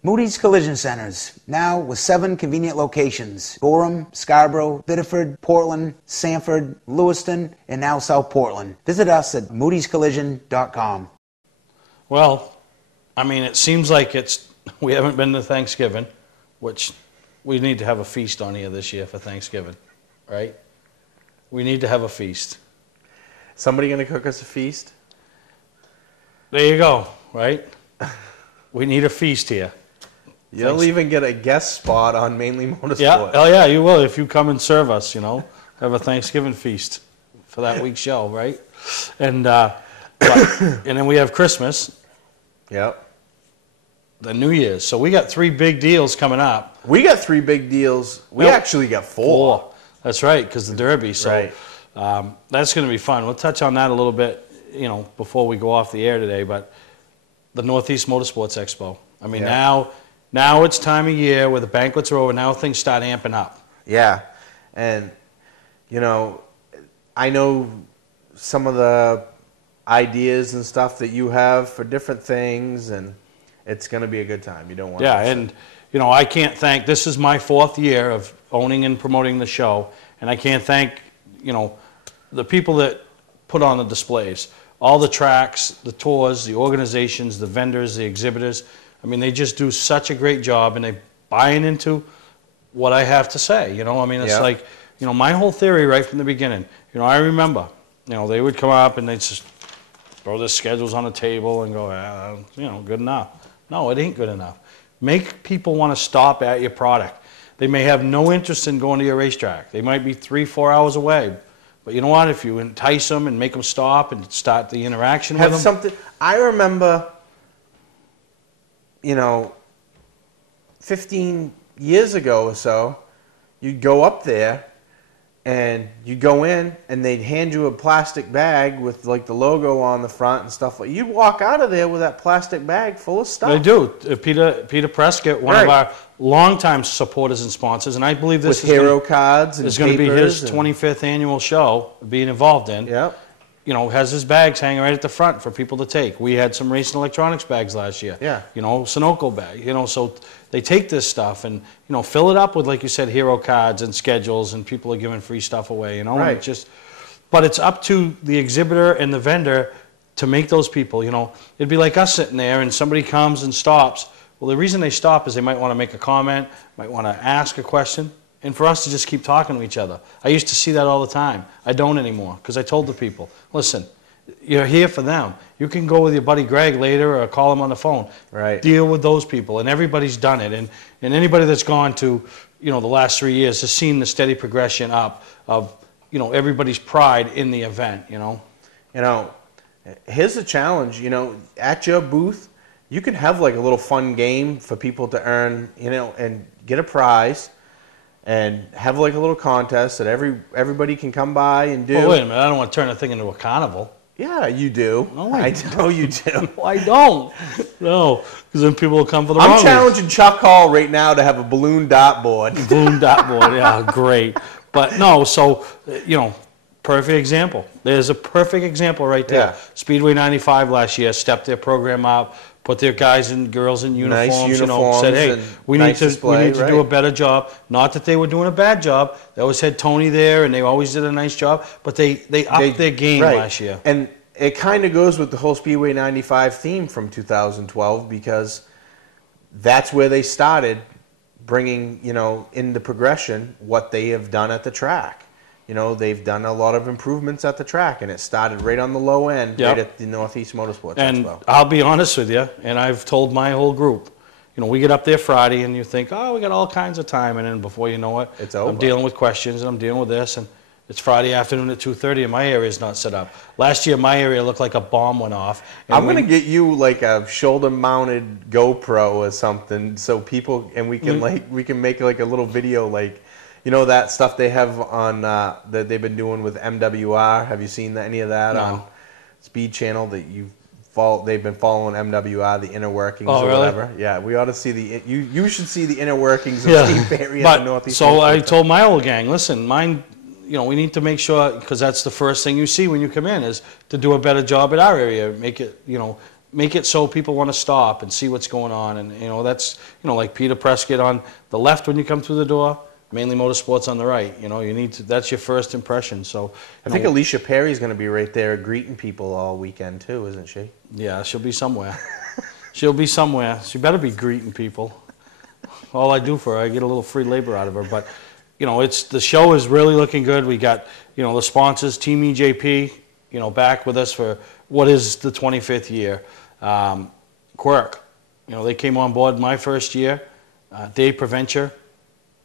Moody's Collision Centers, now with 7 convenient locations. Gorham, Scarborough, Biddeford, Portland, Sanford, Lewiston, and now South Portland. Visit us at moodyscollision.com. Well, I mean, it seems like we haven't been to Thanksgiving, which we need to have a feast on here this year for Thanksgiving, right? We need to have a feast. Somebody going to cook us a feast? There you go, right? We need a feast here. You'll even get a guest spot on Mainly Motorsports. Yeah, oh yeah, you will if you come and serve us, have a Thanksgiving feast for that week's show, right? And and then we have Christmas. Yep. The New Year's. So we got 3 big deals coming up. We got 3 big deals. We actually got 4. That's right, because the Derby. So right. That's going to be fun. We'll touch on that a little bit, before we go off the air today. But the Northeast Motorsports Expo. I mean, now it's time of year where the banquets are over. Now things start amping up. Yeah, and I know some of the ideas and stuff that you have for different things, and it's going to be a good time. You don't want. Yeah, and I can't thank. This is my 4th year of owning and promoting the show, and I can't thank the people that put on the displays, all the tracks, the tours, the organizations, the vendors, the exhibitors. I mean, they just do such a great job, and they buying into what I have to say. I mean, it's like my whole theory right from the beginning. I remember they would come up and they'd just throw their schedules on the table and go, good enough. No, it ain't good enough. Make people want to stop at your product. They may have no interest in going to your racetrack. They might be 3-4 hours away. But you know what? If you entice them and make them stop and start the interaction with them. Something. I remember, 15 years ago or so, you'd go up there and you'd go in and they'd hand you a plastic bag with like the logo on the front and stuff. You'd walk out of there with that plastic bag full of stuff. They do. Peter Prescott, one of our longtime supporters and sponsors, and I believe this with hero cards and is going to be his 25th annual show being involved in. Yep. Has his bags hanging right at the front for people to take. We had some racing electronics bags last year. Yeah. Sunoco bag. So they take this stuff and fill it up with, like you said, hero cards and schedules, and people are giving free stuff away. Right. And but it's up to the exhibitor and the vendor to make those people. It'd be like us sitting there and somebody comes and stops. Well, the reason they stop is they might want to make a comment, might want to ask a question. And for us to just keep talking to each other. I used to see that all the time. I don't anymore, because I told the people, listen, you're here for them. You can go with your buddy Greg later or call him on the phone. Right. Deal with those people, and everybody's done it. And anybody that's gone to, the last 3 years has seen the steady progression up of, everybody's pride in the event, Here's a challenge, at your booth, you can have like a little fun game for people to earn, and get a prize. and have like a little contest that everybody can come by and do. Well, wait a minute, I don't want to turn the thing into a carnival. Yeah, you do. No, I know you do. I don't. No, because then people will come for the wrong I'm reason. challenging Chuck Hall right now to have a balloon dot board. Balloon dot board, yeah, great. But no, so, you know, perfect example. There's a perfect example right there. Yeah. Speedway 95 last year stepped their program up, put their guys and girls in uniforms, Nice you know, said, hey, and we nice need to display, do right. a better job. Not that they were doing a bad job. They always had Tony there, and they always did a nice job, but they upped their game right. last year. And it kind of goes with the whole Speedway 95 theme from 2012 because that's where they started bringing, you know, into progression what they have done at the track. You know, they've done a lot of improvements at the track, and it started right on the low end, Yep. right at the Northeast Motorsports And Expo. I'll be honest with you, and I've told my whole group, you know, we get up there Friday, and you think, oh, we got all kinds of time, and then before you know it, It's over. I'm dealing with questions, and I'm dealing with this, and it's Friday afternoon at 2:30, and my area's not set up. Last year, my area looked like a bomb went off. and I'm going to get you like a shoulder-mounted GoPro or something so people, and we can we can make like a little video like, you know, that stuff they have on, that they've been doing with MWR. Have you seen any of that on Speed Channel that they've been following MWR, the inner workings or really? whatever? Yeah, we ought to see you should see the inner workings of Steve Perry at the Northeast. So I told my old gang, listen, mine, you know, we need to make sure, because that's the first thing you see when you come in, is to do a better job at our area. Make it, you know, make it so people want to stop and see what's going on. And, you know, that's, you know, like Peter Prescott on the left when you come through the door, Mainly Motorsports on the right. You know, you need to, that's your first impression. So I think Alicia Perry's going to be right there greeting people all weekend too, isn't she? Yeah, she'll be somewhere. She'll be somewhere. She better be greeting people. All I do for her, I get a little free labor out of her. But, you know, the show is really looking good. We got, you know, the sponsors, Team EJP, you know, back with us for what is the 25th year. Quirk, you know, they came on board my first year. Dave Preventure,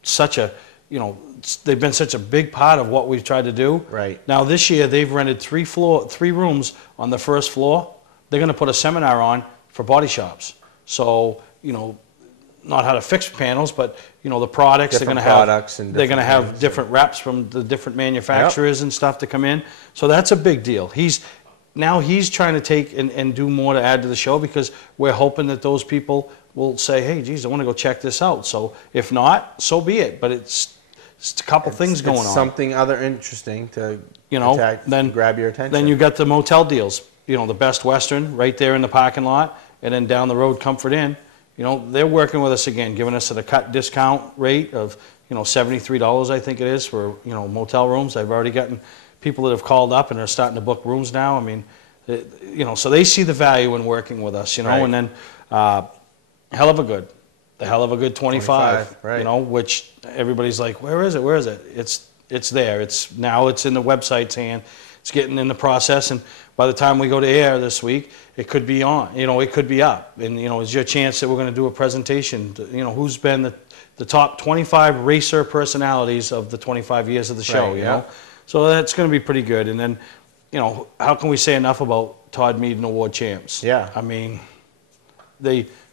such a, you know, they've been such a big part of what we've tried to do. Right. Now this year they've rented 3 rooms on the first floor. They're going to put a seminar on for body shops. So, you know, not how to fix panels, but, you know, the products. Different they're going to products have, and they're going to different have things. different reps from the different manufacturers and stuff to come in. So that's a big deal. Now he's trying to take and do more to add to the show, because we're hoping that those people will say, hey, geez, I want to go check this out. So if not, so be it. But it's a couple things going on. Something other interesting to, you know, then grab your attention. Then you got the motel deals. You know, the Best Western right there in the parking lot, and then down the road, Comfort Inn. You know, they're working with us again, giving us a cut discount rate of, you know, $73, I think it is, for, you know, motel rooms. I've already gotten people that have called up and are starting to book rooms now. I mean, you know, so they see the value in working with us, you know, Right. and then the hell of a good 25, right. you know, which everybody's like, where is it? Where is it? It's there. It's in the website's hand. It's getting in the process, and by the time we go to air this week, it could be on. You know, it could be up, and you know, it's your chance that we're going to do a presentation. You know, who's been the top 25 racer personalities of the 25 years of the show. Right, you yeah. know, so that's going to be pretty good. And then, you know, how can we say enough about Todd Mead and Award champs? Yeah. I mean,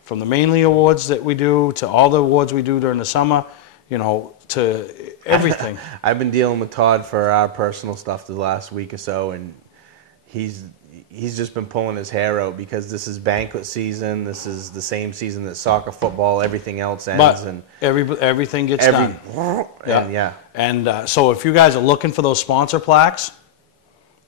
from the Mainly Awards that we do to all the awards we do during the summer, you know, to everything. I've been dealing with Todd for our personal stuff the last week or so, and he's just been pulling his hair out, because this is banquet season. This is the same season that soccer, football, everything else ends. But and everything gets done. Yeah. And so if you guys are looking for those sponsor plaques,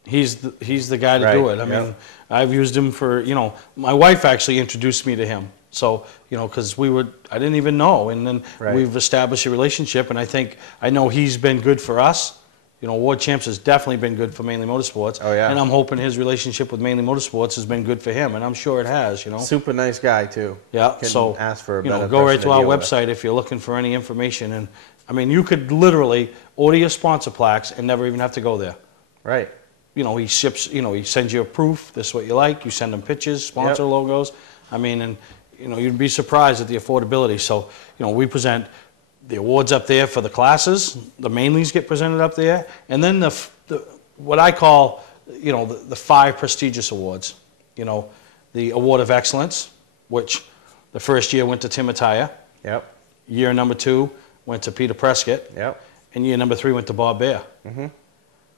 he's the guy to do it. I mean, I've used him for, you know, my wife actually introduced me to him. So, you know, because I didn't even know. And then we've established a relationship, and I know he's been good for us. You know, Award Champs has definitely been good for Mainly Motorsports. Oh, yeah. And I'm hoping his relationship with Mainly Motorsports has been good for him, and I'm sure it has, you know. Super nice guy, too. Yeah, Couldn't so, ask for a you know, better go right person to our deal with. website if you're looking for any information. And, I mean, you could literally order your sponsor plaques and never even have to go there. Right. You know, he sends you a proof, this is what you like, you send him pictures, sponsor logos. I mean, and, you know, you'd be surprised at the affordability. So, you know, we present the awards up there for the classes, the Mainlys get presented up there, and then what I call, you know, the 5 prestigious awards. You know, the Award of Excellence, which the first year went to Tim Attaya. Yep. Year number 2 went to Peter Prescott. Yep. And year number 3 went to Bob Bear. Mm-hmm.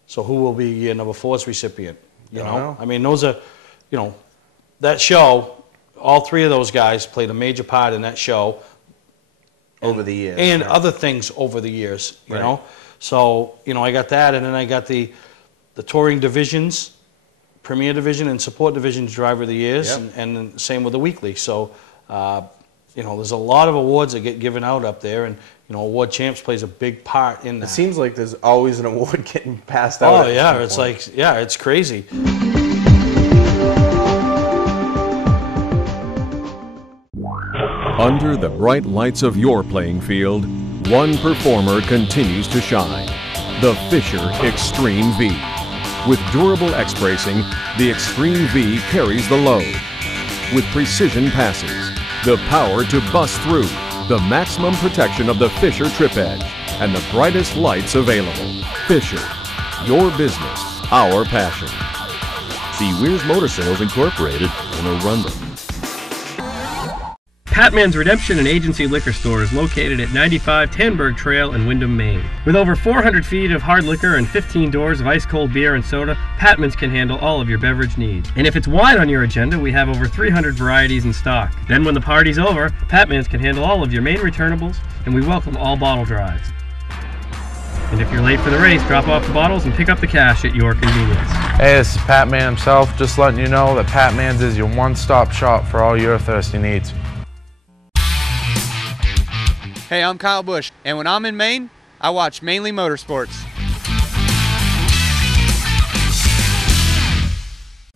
So who will be year number 4's recipient? You Don't know? know. I mean, those are, you know, that show, all 3 of those guys played a major part in that show. Over the years. And right. other things over the years, you Right. know? So, you know, I got that, and then I got the touring divisions, Premier Division and Support Divisions Driver of the Years, Yep. and then same with the weekly. So, you know, there's a lot of awards that get given out up there, and, you know, Award Champs plays a big part in that. It seems like there's always an award getting passed out. Oh, yeah, it's like, yeah, it's crazy. Under the bright lights of your playing field, one performer continues to shine. The Fisher Extreme V. With durable X-bracing, the Extreme V carries the load. With precision passes, the power to bust through, the maximum protection of the Fisher Trip Edge, and the brightest lights available. Fisher, your business, our passion. See Weir's Motor Sales Incorporated in Arundel. Patman's Redemption and Agency Liquor Store is located at 95 Tanberg Trail in Windham, Maine. With over 400 feet of hard liquor and 15 doors of ice-cold beer and soda, Patman's can handle all of your beverage needs. And if it's wine on your agenda, we have over 300 varieties in stock. Then when the party's over, Patman's can handle all of your main returnables, and we welcome all bottle drives. And if you're late for the race, drop off the bottles and pick up the cash at your convenience. Hey, this is Pat Man himself, just letting you know that Pat Man's is your one-stop shop for all your thirsty needs. Hey, I'm Kyle Busch, and when I'm in Maine, I watch Mainely Motorsports.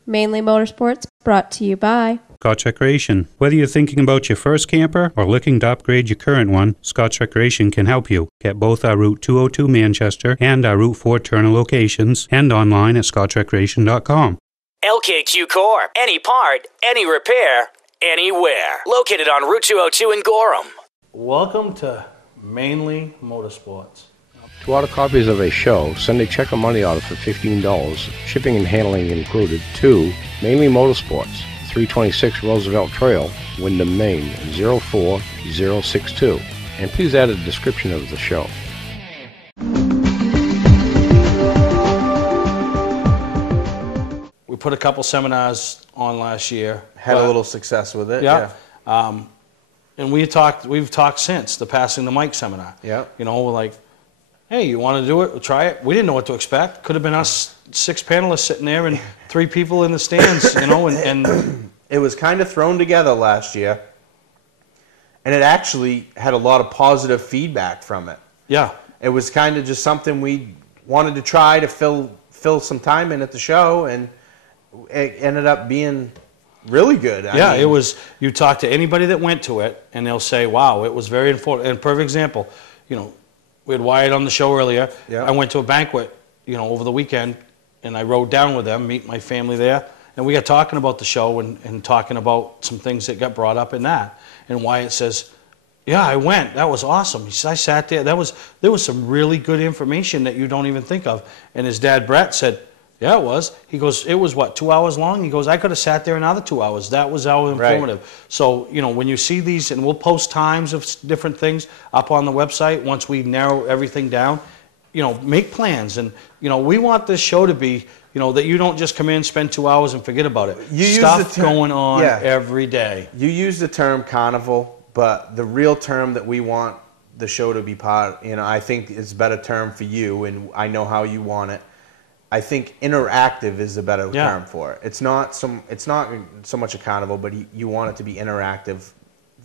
Mainly Motorsports, brought to you by Scotch Recreation. Whether you're thinking about your first camper or looking to upgrade your current one, Scotch Recreation can help you. Get both our Route 202 Manchester and our Route 4 Turner locations, and online at scotchrecreation.com. LKQ Core. Any part, any repair, anywhere. Located on Route 202 in Gorham. Welcome to Mainly Motorsports. To order copies of a show, send a check or money order for $15, shipping and handling included, to Mainly Motorsports, 326 Roosevelt Trail, Windham, Maine, 04062. And please add a description of the show. We put a couple seminars on last year. Had a little success with it. Yeah. And we've talked since the Passing the Mic seminar. Yeah. You know, we're like, hey, you want to do it? We'll try it. We didn't know what to expect. Could have been us 6 panelists sitting there and 3 people in the stands, you know, and it was kind of thrown together last year. And it actually had a lot of positive feedback from it. Yeah. It was kind of just something we wanted to try to fill some time in at the show, and it ended up being really good. I mean, it was, you talk to anybody that went to it, and they'll say, wow, it was very informative. And perfect example, you know, we had Wyatt on the show earlier. Yeah. I went to a banquet, you know, over the weekend, and I rode down with them, meet my family there, and we got talking about the show and talking about some things that got brought up in that. And Wyatt says, yeah, I went. That was awesome. He said, I sat there. There was some really good information that you don't even think of. And his dad, Brett, said, yeah, it was. He goes, it was what, 2 hours long? He goes, I could have sat there another 2 hours. That was how informative. Right. So, you know, when you see these, and we'll post times of different things up on the website once we narrow everything down, you know, make plans. And, you know, we want this show to be, you know, that you don't just come in, spend 2 hours, and forget about it. Stuff going on every day. You use the term carnival, but the real term that we want the show to be part, you know, I think it's a better term for you, and I know how you want it. I think interactive is a better term for it. It's not so much a carnival, but you want it to be interactive.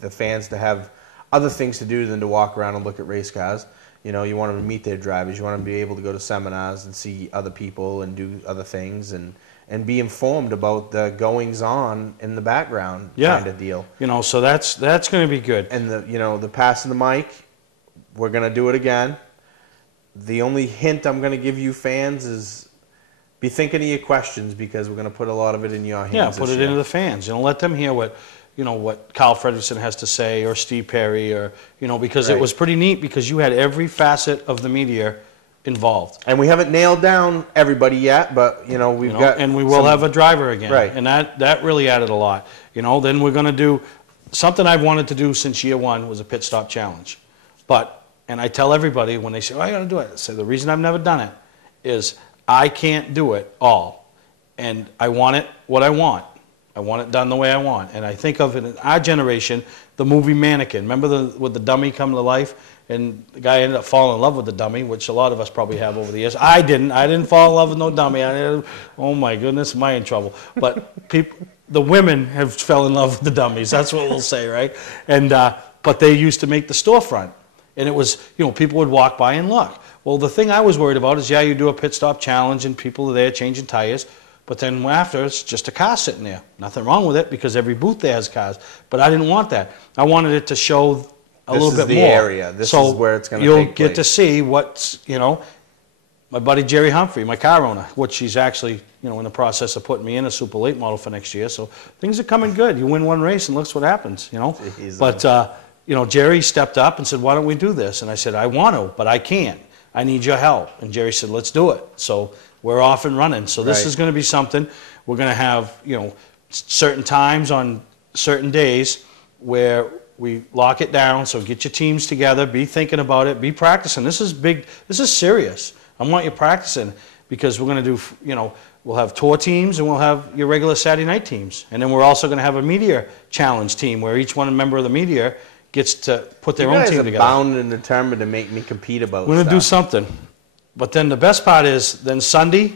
The fans to have other things to do than to walk around and look at race cars. You know, you want them to meet their drivers. You want them to be able to go to seminars and see other people and do other things and be informed about the goings on in the background kind of deal. You know, so that's going to be good. And the Passing the Mic, we're going to do it again. The only hint I'm going to give you fans is be thinking of your questions, because we're going to put a lot of it in your hands. Yeah, put it into the fans. You know, let them hear what Kyle Fredrickson has to say, or Steve Perry, or, you know, because it was pretty neat, because you had every facet of the media involved. And we haven't nailed down everybody yet, but, you know, we've got... And we will have a driver again. Right. And that really added a lot. You know, then we're going to do something I've wanted to do since year one, was a pit stop challenge. But and I tell everybody when they say, "Oh, I got to do it," I say the reason I've never done it is I can't do it all, and I want it what I want. I want it done the way I want. And I think of it in our generation, the movie Mannequin. Remember with the dummy come to life? And the guy ended up falling in love with the dummy, which a lot of us probably have over the years. I didn't. I didn't fall in love with no dummy. Oh, my goodness, am I in trouble? But the women have fell in love with the dummies. That's what we'll say, right? And but they used to make the storefront. And it was, people would walk by and look. Well, the thing I was worried about is, you do a pit stop challenge and people are there changing tires. But then after, it's just a car sitting there. Nothing wrong with it because every booth there has cars. But I didn't want that. I wanted it to show a little bit more. This is the area. This is where it's going to take place. You'll get to see what's, my buddy Jerry Humphrey, my car owner, which he's actually, in the process of putting me in a super late model for next year. So things are coming good. You win one race and looks what happens, Jeez, But, Jerry stepped up and said, why don't we do this? And I said, I want to, but I can't. I need your help. And Jerry said, let's do it. So we're off and running. So this is going to be something. We're going to have, certain times on certain days where we lock it down. So get your teams together, be thinking about it, be practicing. This is big. This is serious. I want you practicing because we're going to do, we'll have tour teams and we'll have your regular Saturday night teams. And then we're also going to have a media challenge team where each one member of the media gets to put their own team together. You guys are bound and determined to make me compete about We're going to do something. But then the best part is then Sunday,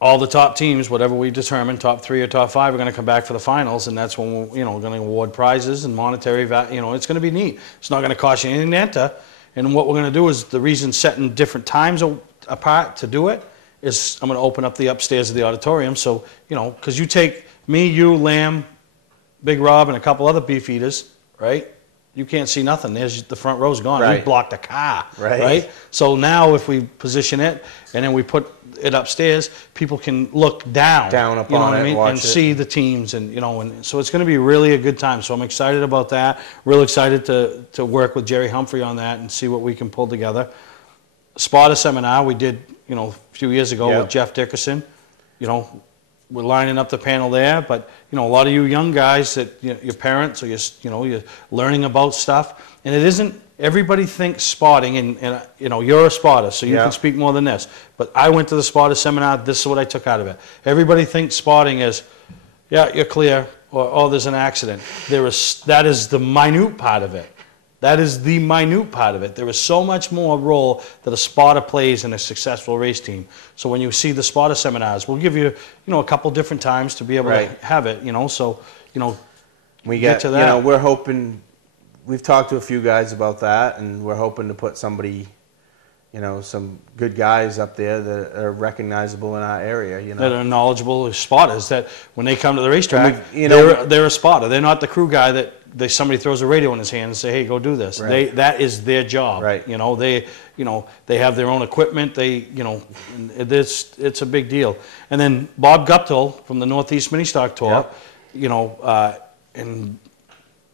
all the top teams, whatever we determine, top 3 or top 5, are going to come back for the finals, and that's when we're going to award prizes and monetary value. It's going to be neat. It's not going to cost you anything to enter. And what we're going to do is the reason setting different times apart to do it is I'm going to open up the upstairs of the auditorium. So, because you take me, you, Lamb, Big Rob, and a couple other beef eaters, right? You can't see nothing. There's the front row's gone. Right. We blocked a car, right? So now if we position it and then we put it upstairs, people can look down upon it, and see the teams, and and so it's going to be really a good time. So I'm excited about that. Real excited to work with Jerry Humphrey on that and see what we can pull together. Spotter seminar we did a few years ago with Jeff Dickerson. We're lining up the panel there, but a lot of you young guys that your parents or you're learning about stuff, and it isn't. Everybody thinks spotting, and you're a spotter, so you can speak more than this. But I went to the spotter seminar. This is what I took out of it. Everybody thinks spotting is, you're clear, or oh, there's an accident. That is the minute part of it. That is the minute part of it. There is so much more role that a spotter plays in a successful race team. So when you see the spotter seminars, we'll give you, a couple different times to be able to have it, so, we get to that. We're hoping, we've talked to a few guys about that, and we're hoping to put somebody, some good guys up there that are recognizable in our area, That are knowledgeable spotters, that when they come to the racetrack, they're a spotter. They're not the crew guy that somebody throws a radio in his hand and say, hey, go do this. Right. That is their job. Right. They have their own equipment. It's a big deal. And then Bob Guptill from the Northeast Mini Stock Tour, and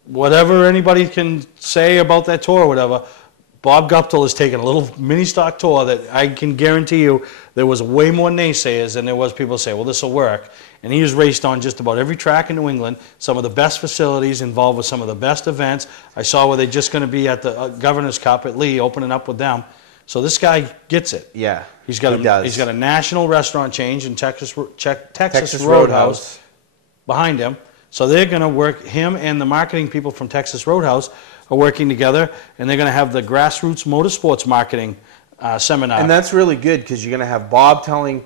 whatever anybody can say about that tour or whatever, Bob Guptill has taken a little mini stock tour that I can guarantee you there was way more naysayers than there was people say, well, this will work. And he has raced on just about every track in New England, some of the best facilities, involved with some of the best events. I saw where they're just going to be at the Governor's Cup at Lee, opening up with them. So this guy gets it. Yeah, he's got a national restaurant chain in Texas Roadhouse behind him. So they're going to work, him and the marketing people from Texas Roadhouse are working together, and they're going to have the Grassroots Motorsports Marketing Seminar. And that's really good because you're going to have Bob telling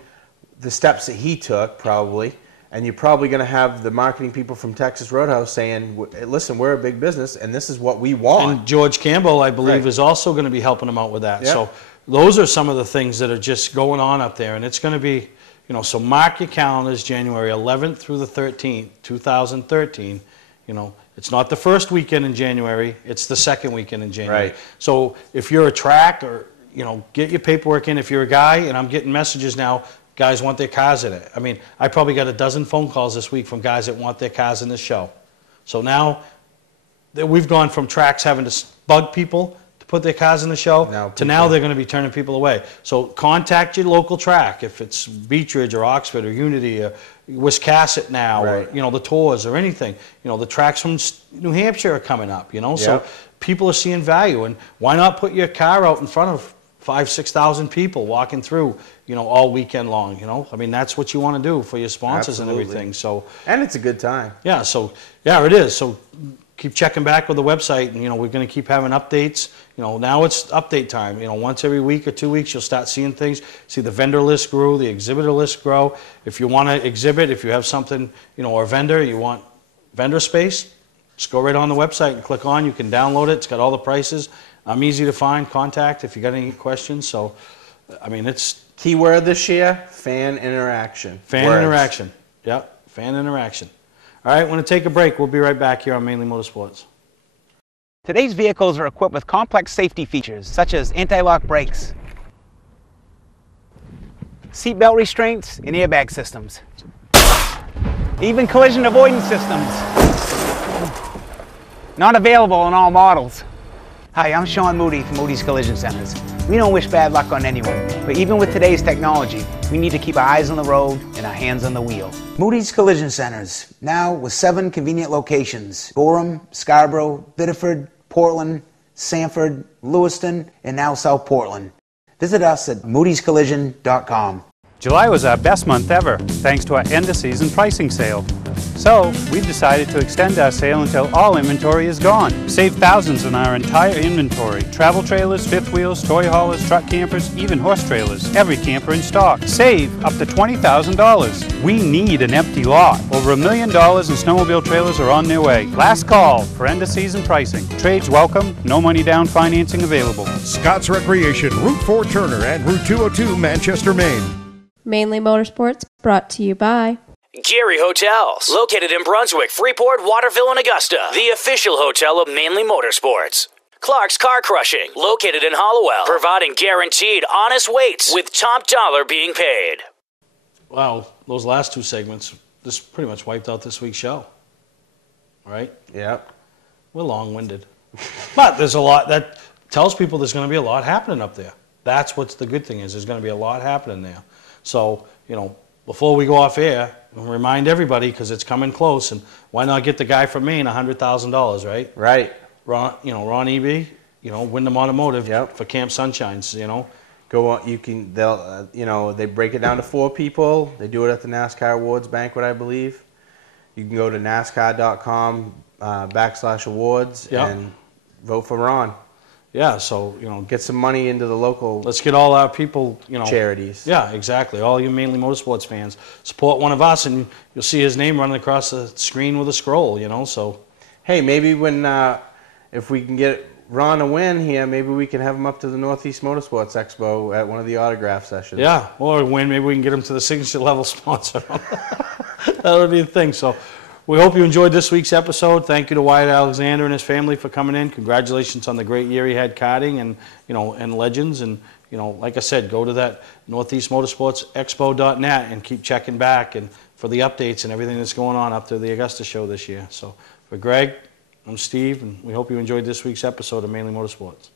the steps that he took, probably, and you're probably going to have the marketing people from Texas Roadhouse saying, listen, we're a big business, and this is what we want. And George Campbell, I believe, is also going to be helping them out with that. Yep. So those are some of the things that are just going on up there, and it's going to be, so mark your calendars, January 11th through the 13th, 2013. It's not the first weekend in January, it's the second weekend in January. Right. So if you're a track or, get your paperwork in. If you're a guy, and I'm getting messages now, guys want their cars in it. I mean, I probably got a dozen phone calls this week from guys that want their cars in this show. So now we've gone from tracks having to bug people to put their cars in the show to now they're going to be turning people away. So contact your local track, if it's Beech Ridge or Oxford or Unity or Wiscasset now, or the tours or anything. The tracks from New Hampshire are coming up. So people are seeing value, and why not put your car out in front of 5,000-6,000 people walking through, all weekend long, I mean, that's what you want to do for your sponsors. Absolutely. And everything. So, and it's a good time. Yeah, so, yeah, it is. So keep checking back with the website, and, we're going to keep having updates. Now it's update time. Once every week or 2 weeks, you'll start seeing things. See the vendor list grow, the exhibitor list grow. If you want to exhibit, if you have something, or a vendor, you want vendor space, just go right on the website and click on. You can download it. It's got all the prices. I'm easy to find. Contact if you got any questions. So, I mean, it's keyword this year: fan interaction. Fan interaction. Yep, fan interaction. All right, we're going to take a break. We'll be right back here on Mainly Motorsports. Today's vehicles are equipped with complex safety features such as anti-lock brakes, seatbelt restraints, and airbag systems. Even collision avoidance systems. Not available in all models. Hi, I'm Sean Moody from Moody's Collision Centers. We don't wish bad luck on anyone, but even with today's technology, we need to keep our eyes on the road and our hands on the wheel. Moody's Collision Centers, now with 7 convenient locations: Gorham, Scarborough, Biddeford, Portland, Sanford, Lewiston, and now South Portland. Visit us at moodyscollision.com. July was our best month ever, thanks to our end-of-season pricing sale. So, we've decided to extend our sale until all inventory is gone. Save thousands on our entire inventory. Travel trailers, fifth wheels, toy haulers, truck campers, even horse trailers. Every camper in stock. Save up to $20,000. We need an empty lot. Over $1 million in snowmobile trailers are on their way. Last call for end-of-season pricing. Trades welcome, no money down financing available. Scott's Recreation, Route 4 Turner and Route 202 Manchester, Maine. Mainly Motorsports, brought to you by Gary Hotels, located in Brunswick, Freeport, Waterville, and Augusta. The official hotel of Mainly Motorsports. Clark's Car Crushing, located in Hollowell, providing guaranteed honest weights with top dollar being paid. Wow, those last 2 segments, this pretty much wiped out this week's show. Right? Yep. We're long-winded. But there's a lot that tells people there's going to be a lot happening up there. That's what's the good thing is. There's going to be a lot happening there. So, before we go off air, remind everybody, because it's coming close, and why not get the guy from Maine $100,000, right? Right. Ron Eby, Wyndham Automotive. Yep. For Camp Sunshines, Go on. They'll they break it down to 4 people. They do it at the NASCAR Awards banquet, I believe. You can go to NASCAR.com/awards and vote for Ron. Yeah, so, get some money into the local. Let's get all our people, charities. Yeah, exactly. All you Mainly Motorsports fans, support one of us, and you'll see his name running across the screen with a scroll, so. Hey, maybe if we can get Ron a win here, maybe we can have him up to the Northeast Motorsports Expo at one of the autograph sessions. Yeah, or win, maybe we can get him to the signature level sponsor. That would be the thing, so. We hope you enjoyed this week's episode. Thank you to Wyatt Alexander and his family for coming in. Congratulations on the great year he had karting and and Legends. And like I said, go to that Northeast Motorsports Expo.net and keep checking back and for the updates and everything that's going on up to the Augusta show this year. So for Greg, I'm Steve, and we hope you enjoyed this week's episode of Mainly Motorsports.